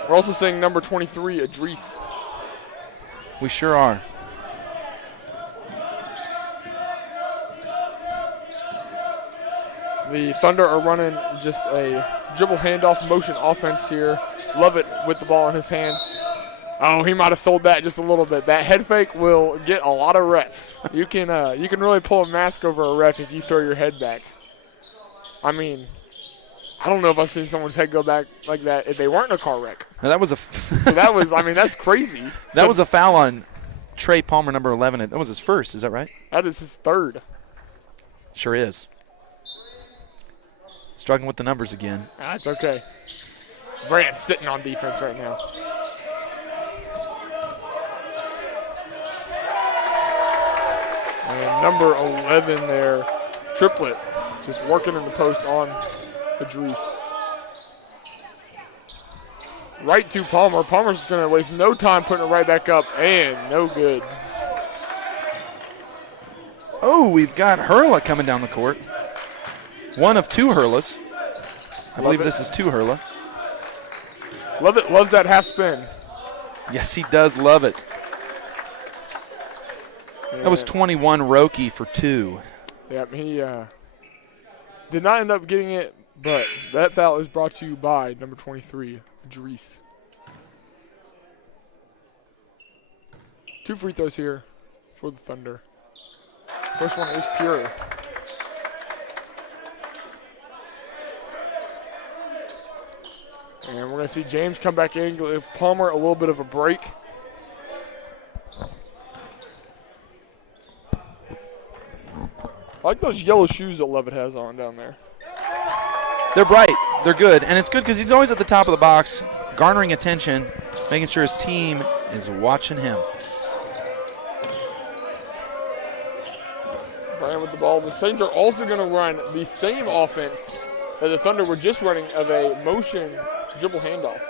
We're also seeing number 23, Idris. We sure are. The Thunder are running just a dribble handoff motion offense here. Love it with the ball in his hands. Oh, he might have sold that just a little bit. That head fake will get a lot of reps. You can really pull a mask over a ref if you throw your head back. I mean, I don't know if I've seen someone's head go back like that if they weren't in a car wreck. Now that was a So that was, I mean, that's crazy. that was a foul on Trey Palmer, number 11. That was his first. Is that right? That is his third. Sure is. Struggling with the numbers again. That's okay. Brand sitting on defense right now. And number 11 there, Triplet, just working in the post on Idris. Right to Palmer. Palmer's just going to waste no time putting it right back up, and no good. Oh, we've got Hurla coming down the court. One of two Hurlas. I believe this is two Hurla. Love it. Loves that half spin. Yes, he does love it. That was 21 Roki for two. Yep, he did not end up getting it, but that foul is brought to you by number 23, Idris. 2 free throws here for the Thunder. First one is pure. And we're going to see James come back in, give Palmer a little bit of a break. I like those yellow shoes that Levitt has on down there. They're bright. They're good. And it's good because he's always at the top of the box, garnering attention, making sure his team is watching him. Brian with the ball. The Saints are also going to run the same offense that the Thunder were just running of a motion dribble handoff.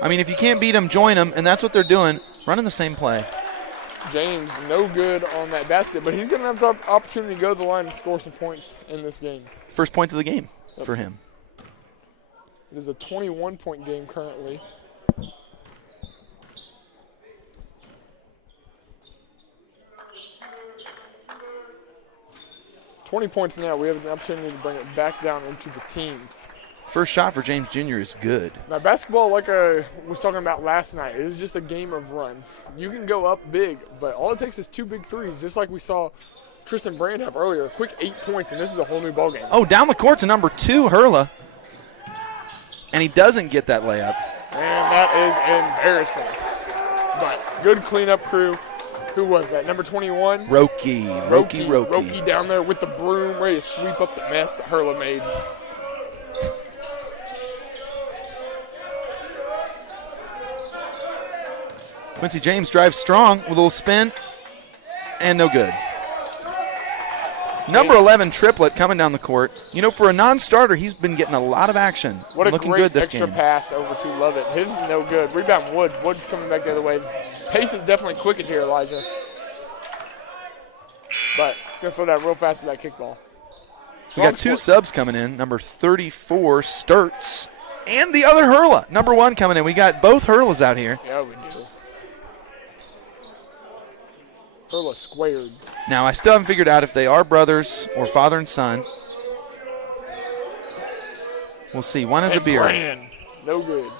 I mean, if you can't beat them, join them, and that's what they're doing, running the same play. James, no good on that basket, but he's going to have the opportunity to go to the line and score some points in this game. First points of the game for him. It is a 21-point game currently. $20 points now. We have an opportunity to bring it back down into the teens. First shot for James Jr. is good. Now, basketball, like I was talking about last night, it is just a game of runs. You can go up big, but all it takes is 2 big threes, just like we saw Tristan Brand have earlier. A quick 8 points, and this is a whole new ballgame. Oh, down the court to number 2, Hurla. And he doesn't get that layup. And that is embarrassing. But good cleanup crew. Who was that? Number 21? Roki down there with the broom, ready to sweep up the mess that Hurla made. Quincy James drives strong with a little spin, and no good. Number 11, Triplet, coming down the court. You know, for a non-starter, he's been getting a lot of action. What a Looking great good this extra game. pass over to Lovett. His is no good. Rebound Woods. Woods coming back the other way. Pace is definitely quickened here, Elijah. But he's going to throw that real fast with that kickball. We got 2 subs coming in. Number 34, Sturts, and the other Hurla, number 1, coming in. We got both Hurlas out here. Yeah, we do. Hurla squared. Now, I still haven't figured out if they are brothers or father and son. We'll see. One has a beard. Brand. No good.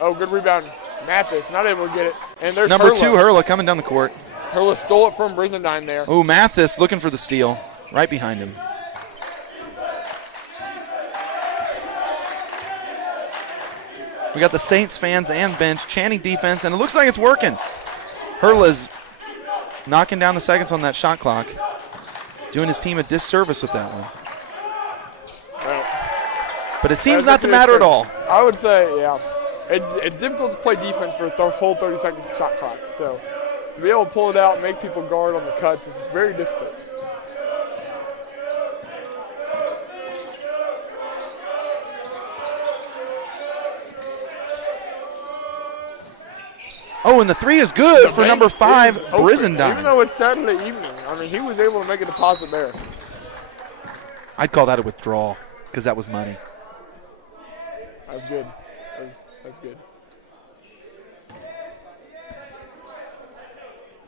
Oh, good rebound. Mathis not able to get it. And there's Number Hurla. 2, Hurla, coming down the court. Hurla stole it from Brizendine there. Oh, Mathis looking for the steal. Right behind him. We got the Saints fans and bench chanting defense, and it looks like it's working. Hurla's knocking down the seconds on that shot clock. Doing his team a disservice with that one. Well, but it seems not to matter at all. I would say, yeah. It's difficult to play defense for the whole 30-second shot clock. So to be able to pull it out and make people guard on the cuts is very difficult. Oh, and the 3 is good for number 5, Brizendine. Even though it's Saturday evening, I mean, he was able to make a deposit there. I'd call that a withdrawal because that was money. That's good. That's good.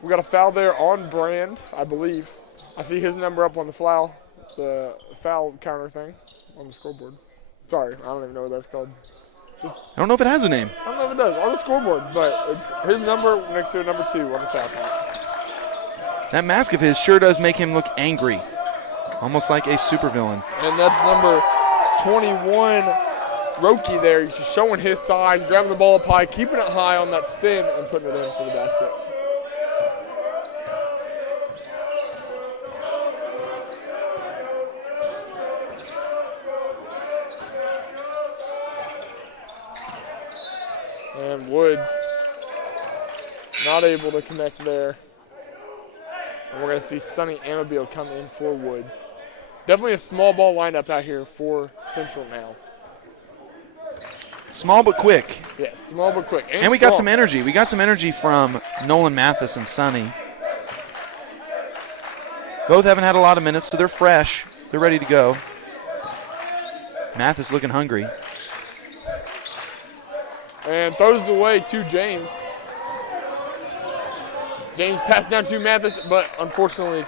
We got a foul there on Brand, I believe. I see his number up on the foul counter thing on the scoreboard. Sorry, I don't even know what that's called. I don't know if it has a name. I don't know if it does on the scoreboard, but it's his number next to number 2 on the foul count. That mask of his sure does make him look angry, almost like a supervillain. And that's number 21, Roki there. He's just showing his size, grabbing the ball up high, keeping it high on that spin, and putting it in for the basket. And Woods not able to connect there. And we're going to see Sonny Amabile come in for Woods. Definitely a small ball lineup out here for Central now. Small but quick. Yes, small but quick. And we got some energy. We got some energy from Nolan Mathis and Sonny. Both haven't had a lot of minutes, so they're fresh. They're ready to go. Mathis looking hungry. And throws it away to James. James passed down to Mathis, but unfortunately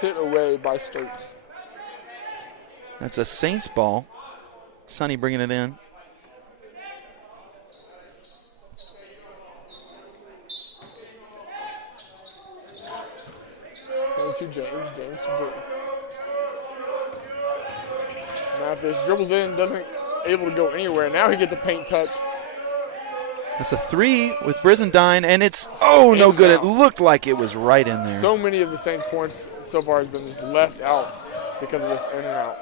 hit away by Sturts. That's a Saints ball. Sonny bringing it in. Going to James. James to Brew. Mathis dribbles in, doesn't able to go anywhere. Now he gets a paint touch. That's a 3 with Brizendine, and it's, oh, no good. It looked like it was right in there. So many of the Saints points so far has been just left out because of this in and out.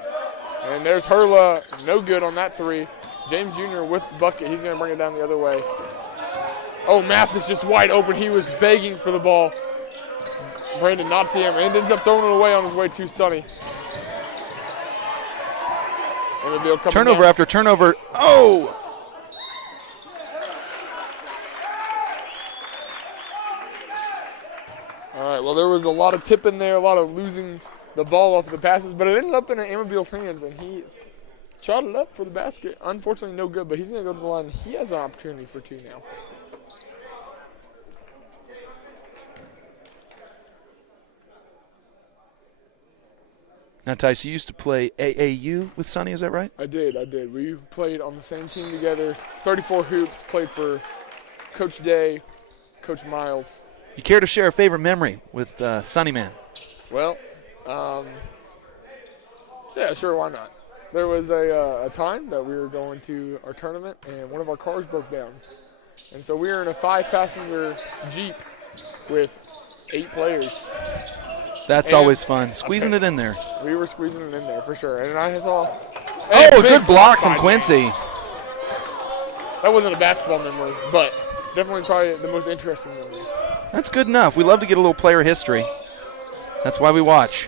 And there's Hurla, no good on that 3. James Jr. with the bucket. He's going to bring it down the other way. Oh, Mathis just wide open. He was begging for the ball. Brandon not see him and ends up throwing it away on his way to Sonny. Turnover after turnover. Oh! All right, well, there was a lot of tipping there, a lot of losing the ball off the passes, but it ended up in Amabile's hands, and he shot it up for the basket. Unfortunately, no good, but he's going to go to the line. He has an opportunity for 2 now. Now, Tice, you used to play AAU with Sonny, is that right? I did. We played on the same team together, 34 hoops, played for Coach Day, Coach Miles. You care to share a favorite memory with Sonny Man? Well, yeah, sure, why not? There was a time that we were going to our tournament, and one of our cars broke down. And so we were in a 5-passenger Jeep with 8 players. That's always fun. Squeezing it in there. We were squeezing it in there for sure. And I thought, oh, a good block from Quincy. That wasn't a basketball memory, but definitely probably the most interesting memory. That's good enough. We love to get a little player history. That's why we watch.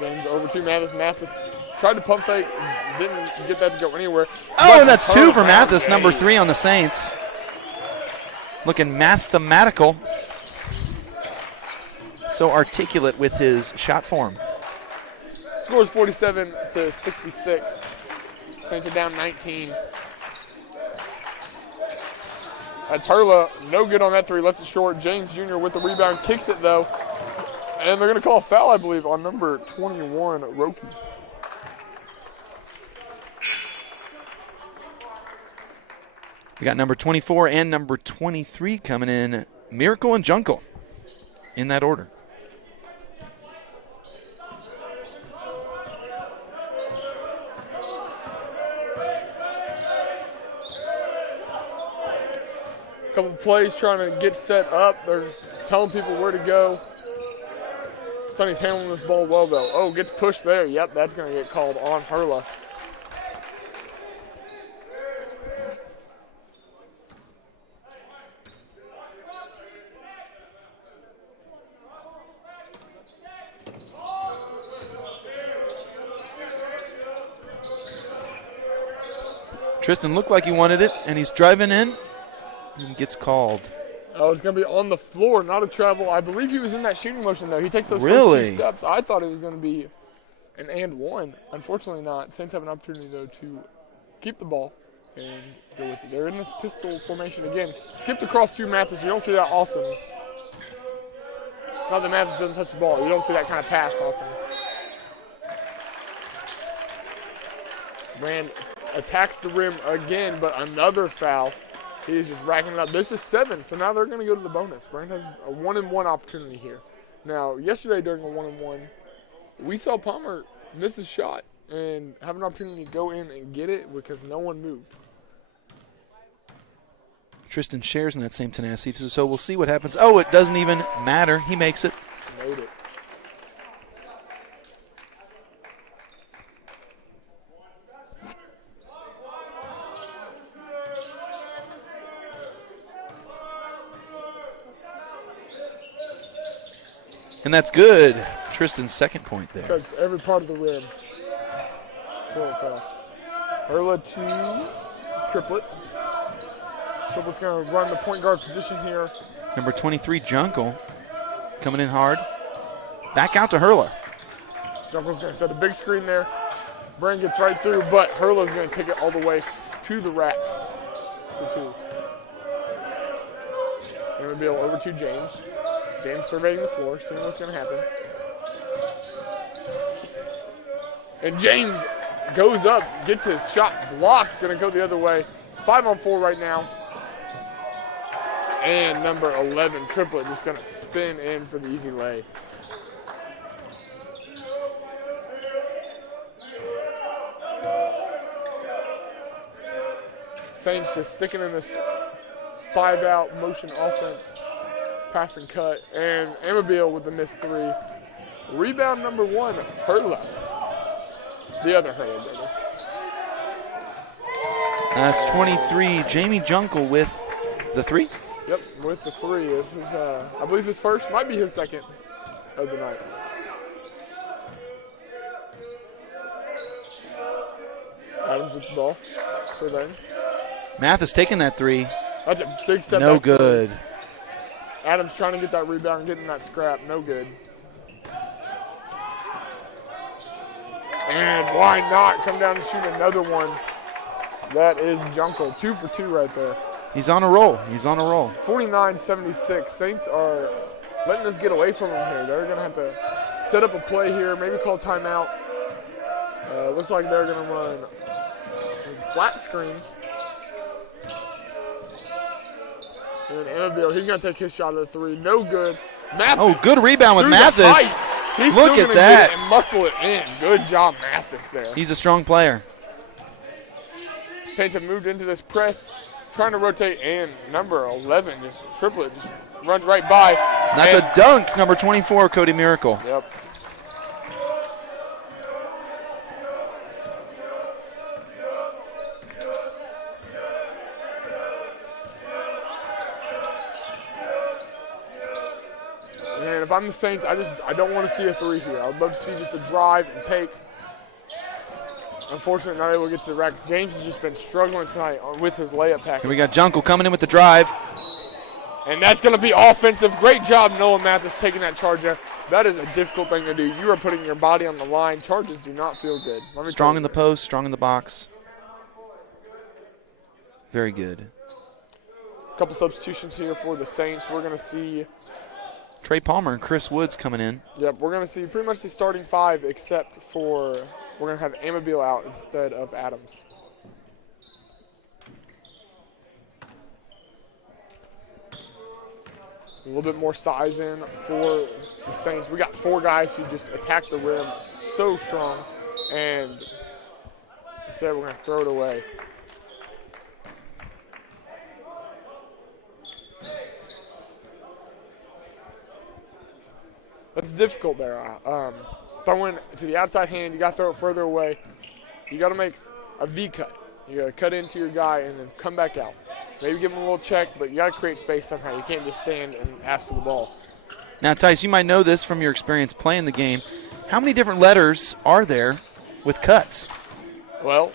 James over to Mathis. Mathis tried to pump fake, didn't get that to go anywhere. Oh, and that's 2 for Mathis, number 3 on the Saints. Looking mathematical. So articulate with his shot form. Scores 47-66. Saints are down 19. That's Hurla. No good on that 3. Lets it short. James Jr. with the rebound. Kicks it, though. And they're going to call a foul, I believe, on number 21, Roki. We got number 24 and number 23 coming in. Miracle and Jungle in that order. Couple plays trying to get set up. They're telling people where to go. Sonny's handling this ball well, though. Oh, gets pushed there. Yep, that's going to get called on Hurla. Tristan looked like he wanted it, and he's driving in and gets called. Oh, it's going to be on the floor, not a travel. I believe he was in that shooting motion, though. He takes those first Really? 2 steps. I thought it was going to be an and one. Unfortunately not. Saints have an opportunity, though, to keep the ball and go with it. They're in this pistol formation again. Skipped across to Mathis. You don't see that often. Not that Mathis doesn't touch the ball. You don't see that kind of pass often. Brand attacks the rim again, but another foul. He is just racking it up. This is 7, so now they're going to go to the bonus. Brand has a 1-and-1 opportunity here. Now, yesterday during a 1-and-1, we saw Palmer miss his shot and have an opportunity to go in and get it because no one moved. Tristan shares in that same tenacity, so we'll see what happens. Oh, it doesn't even matter. He makes it. Made it. And that's good. Tristan's second point there. Touched every part of the rim. Point foul. Hurla to Triplet. Triplet's going to run the point guard position here. Number 23, Jungle, coming in hard. Back out to Hurla. Junkle's going to set a big screen there. Brand gets right through, but Hurla's going to take it all the way to the rack for 2. And it'll be over to James. James surveying the floor, seeing what's going to happen. And James goes up, gets his shot blocked, going to go the other way. 5-on-4 right now. And number 11, Triplet, just going to spin in for the easy lay. Saints just sticking in this 5-out motion offense. Pass and cut, and Amabile with the missed 3. Rebound number 1, Hurla. The other Hurla, brother. That's 23, Jamie Jungle with the 3. Yep, with the 3. This is, I believe, his first, might be his second of the night. Adams with the ball, surveying. Mathis taking that 3. That's a big step No back. good. Adams trying to get that rebound, getting that scrap, no good. And why not come down and shoot another one? That is Jungle, 2 for 2 right there. He's on a roll. He's on a roll. 49-76. Saints are letting this get away from them here. They're going to have to set up a play here, maybe call timeout. Looks like they're going to run a flat screen. And Amabile, he's going to take his shot at the 3. No good. Mathis. Oh, good rebound with through the Mathis. height. He's Look still at gonna that. Get it and muscle it in. Good job, Mathis, there. He's a strong player. Saints have moved into this press, trying to rotate, and number 11, just Triplet, just runs right by. That's a dunk, number 24, Cody Miracle. Yep. And if I'm the Saints, I don't want to see a 3 here. I'd love to see just a drive and take. Unfortunately, not able to get to the rack. James has just been struggling tonight with his layup package. And we got Jungle coming in with the drive. And that's going to be offensive. Great job, Noah Mathis, taking that charge there. That is a difficult thing to do. You are putting your body on the line. Charges do not feel good. Strong in the post, strong in the box. Very good. A couple substitutions here for the Saints. We're going to see. Trey Palmer and Chris Woods coming in. Yep, we're going to see pretty much the starting 5 except for we're going to have Amabile out instead of Adams. A little bit more size in for the Saints. We got 4 guys who just attack the rim so strong, and instead we're going to throw it away. That's difficult there. Throwing to the outside hand, you got to throw it further away. You got to make a V cut. You got to cut into your guy and then come back out. Maybe give him a little check, but you got to create space somehow. You can't just stand and ask for the ball. Now, Tice, you might know this from your experience playing the game. How many different letters are there with cuts? Well,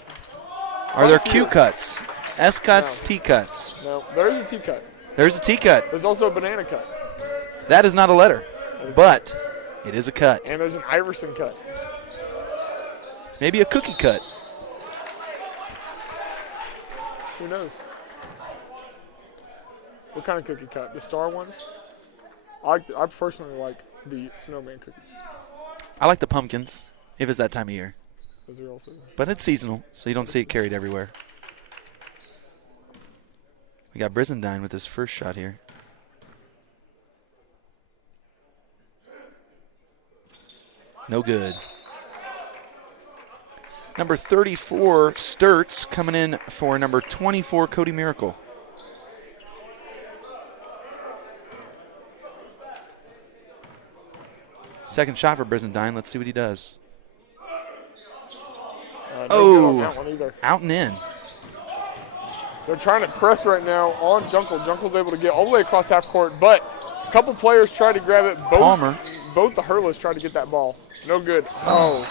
are there Q cuts, S cuts, No. T cuts? No, there is a T cut. There's a T cut. There's also a banana cut. That is not a letter, but it is a cut. And there's an Iverson cut. Maybe a cookie cut. Who knows? What kind of cookie cut? The star ones? I personally like the snowman cookies. I like the pumpkins, if it's that time of year. Those are also. But it's seasonal, so you don't see it carried everywhere. We got Brizendine with his first shot here. No good. Number 34, Sturts, coming in for number 24, Cody Miracle. Second shot for Brizendine. Let's see what he does. No good on that one either. Out and in. They're trying to press right now on Jungle. Junkle's able to get all the way across half court, but a couple players tried to grab it. Palmer. Both the Hurlers tried to get that ball. No good. Oh.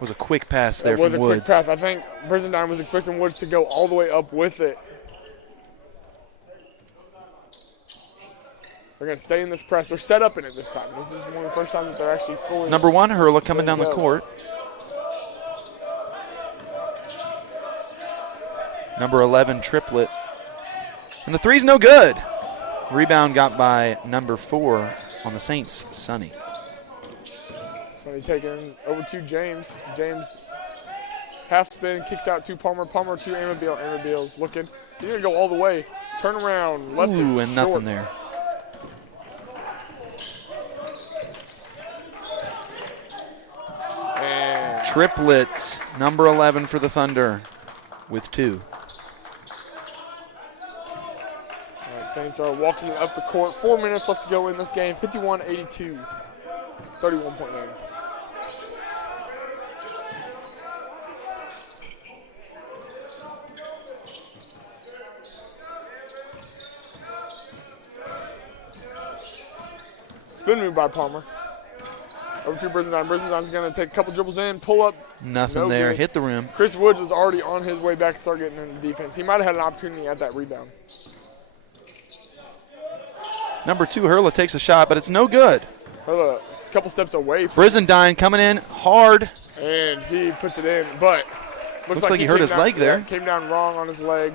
Was a quick pass there It was from a Woods. quick pass. I think Brizendine was expecting Woods to go all the way up with it. They're going to stay in this press. They're set up in it this time. This is one of the first times that they're actually fully. Number 1, Hurla, coming down the court. Number 11, Triplet. And the three's no good. Rebound got by number 4 on the Saints, Sonny. Sonny taking over to James. James half spin, kicks out to Palmer. Palmer to Amabile. Amabile's looking. He's going to go all the way. Turn around. Left Ooh, it and short. nothing there. And Triplets, number 11 for the Thunder with 2. all right, Saints are walking up the court. 4 minutes left to go in this game. 51-82. 31-point game. Spin move by Palmer. Over to Brizendine. Brizendine's going to take a couple dribbles in, pull up. Nothing No there. good. Hit the rim. Chris Woods was already on his way back to start getting into defense. He might have had an opportunity at that rebound. Number 2, Hurla, takes a shot, but it's no good. A couple steps away from Brizendine coming in hard. and he puts it in, but Looks like he hurt came his down- leg there. yeah, came down wrong on his leg.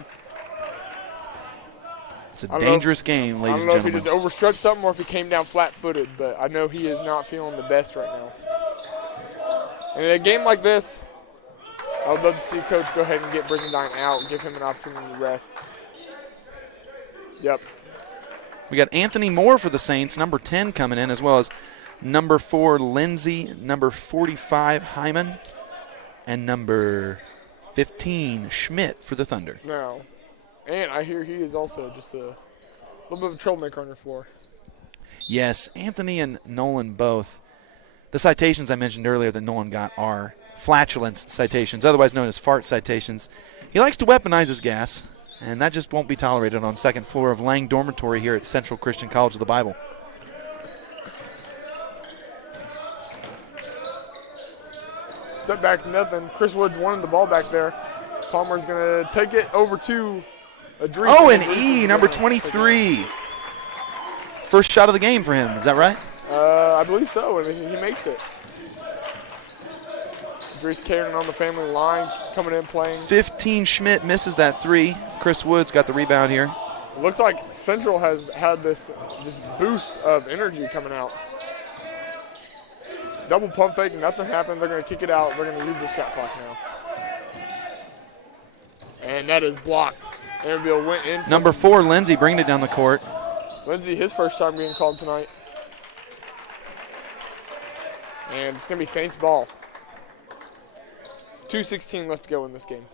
It's a I don't know dangerous game, I ladies don't know and if he gentlemen. just overstretched something or if he came down flat-footed, but I know he is not feeling the best right now. And in a game like this, I would love to see Coach go ahead and get Brizendine out and give him an opportunity to rest. Yep. We got Anthony Moore for the Saints, number 10 coming in, as well as number 4, Lindsey, number 45, Hyman, and number 15, Schmidt for the Thunder. Now, and I hear he is also just a little bit of a troublemaker on your floor. Yes, Anthony and Nolan both. The citations I mentioned earlier that Nolan got are flatulence citations, otherwise known as fart citations. He likes to weaponize his gas, and that just won't be tolerated on second floor of Lang Dormitory here at Central Christian College of the Bible. Step back, nothing. Chris Woods wanted the ball back there. Palmer's going to take it over to Adrice. Oh, and Adrice E, is number gonna 23. First shot of the game for him, is that right? I believe so, and he makes it. Adrice carrying on the family line, coming in playing. 15, Schmidt misses that 3. Chris Woods got the rebound here. It looks like Central has had this boost of energy coming out. Double pump fake, nothing happened. They're going to kick it out. They're going to use the shot clock now. And that is blocked. Amabile went in. Number 4, Lindsey, bringing it down the court. Lindsey, his first time being called tonight. And it's going to be Saints ball. 2:16 left to go in this game.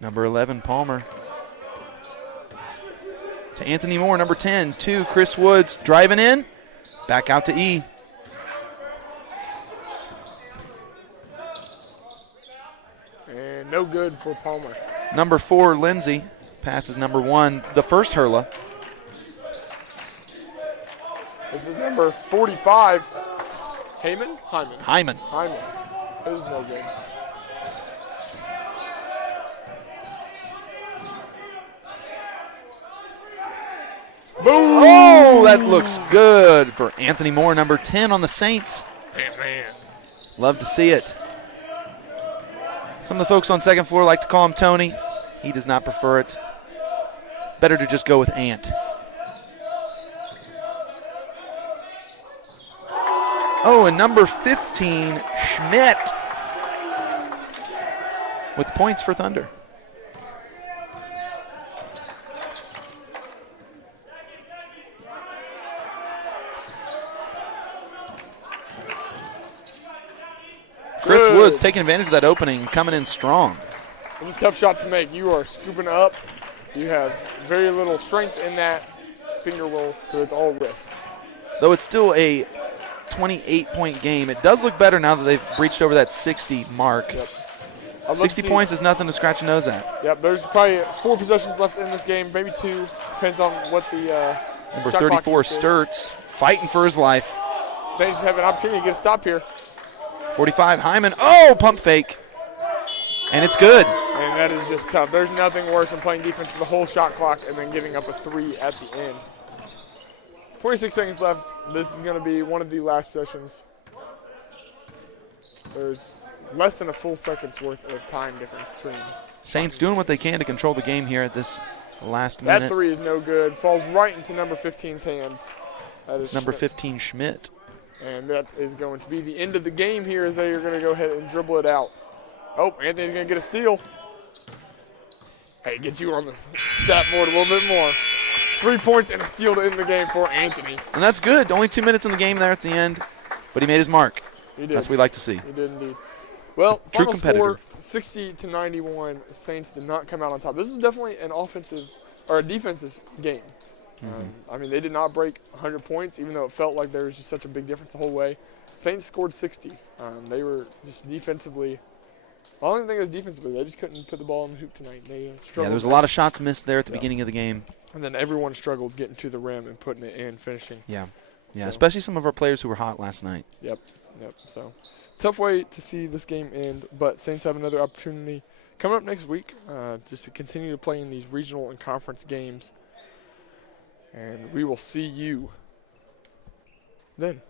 Number 11, Palmer. To Anthony Moore, number 10. 2, Chris Woods driving in. Back out to E. And no good for Palmer. Number 4, Lindsey. Passes number 1, the first Hurla. This is number 45. Hyman. Hyman. This is no good. Boom! Oh, that looks good for Anthony Moore, number 10 on the Saints. Man. Love to see it. Some of the folks on second floor like to call him Tony. He does not prefer it. Better to just go with Ant. Oh, and number 15, Schmidt, with points for Thunder. Chris Good. Woods taking advantage of that opening, coming in strong. It's a tough shot to make. You are scooping up. You have very little strength in that finger roll because it's all wrist. Though it's still a 28-point game, it does look better now that they've breached over that 60 mark. Yep. I'd love 60 to see- points is nothing to scratch your nose at. Yep, there's probably 4 possessions left in this game, maybe 2. Depends on what the Number shot 34, clock is. Sturts, fighting for his life. Saints have an opportunity to get a stop here. 45, Hyman. Oh, pump fake. And it's good. And that is just tough. There's nothing worse than playing defense for the whole shot clock and then giving up a 3 at the end. 26 seconds left. This is going to be one of the last possessions. There's less than a full second's worth of time difference between. Saints doing what they can to control the game here at this last That minute. 3 is no good. Falls right into number 15's hands. That is It's number Schmidt. 15, Schmidt. And that is going to be the end of the game here as they are going to go ahead and dribble it out. Oh, Anthony's going to get a steal. Hey, get you on the stat board a little bit more. 3 points and a steal to end the game for Anthony. And that's good. Only 2 minutes in the game there at the end, but he made his mark. He did. That's what we like to see. He did indeed. Well, True final competitor. score 60-91. Saints did not come out on top. This is definitely an offensive or a defensive game. I mean, they did not break 100 points, even though it felt like there was just such a big difference the whole way. Saints scored 60. They were just defensively. The only thing was defensively, they just couldn't put the ball in the hoop tonight. They struggled. Yeah, there was a lot of shots missed there at the Yeah. beginning of the game. And then everyone struggled getting to the rim and putting it in, finishing. Yeah, So- especially some of our players who were hot last night. Yep. So tough way to see this game end, but Saints have another opportunity coming up next week just to continue to play in these regional and conference games. And we will see you then.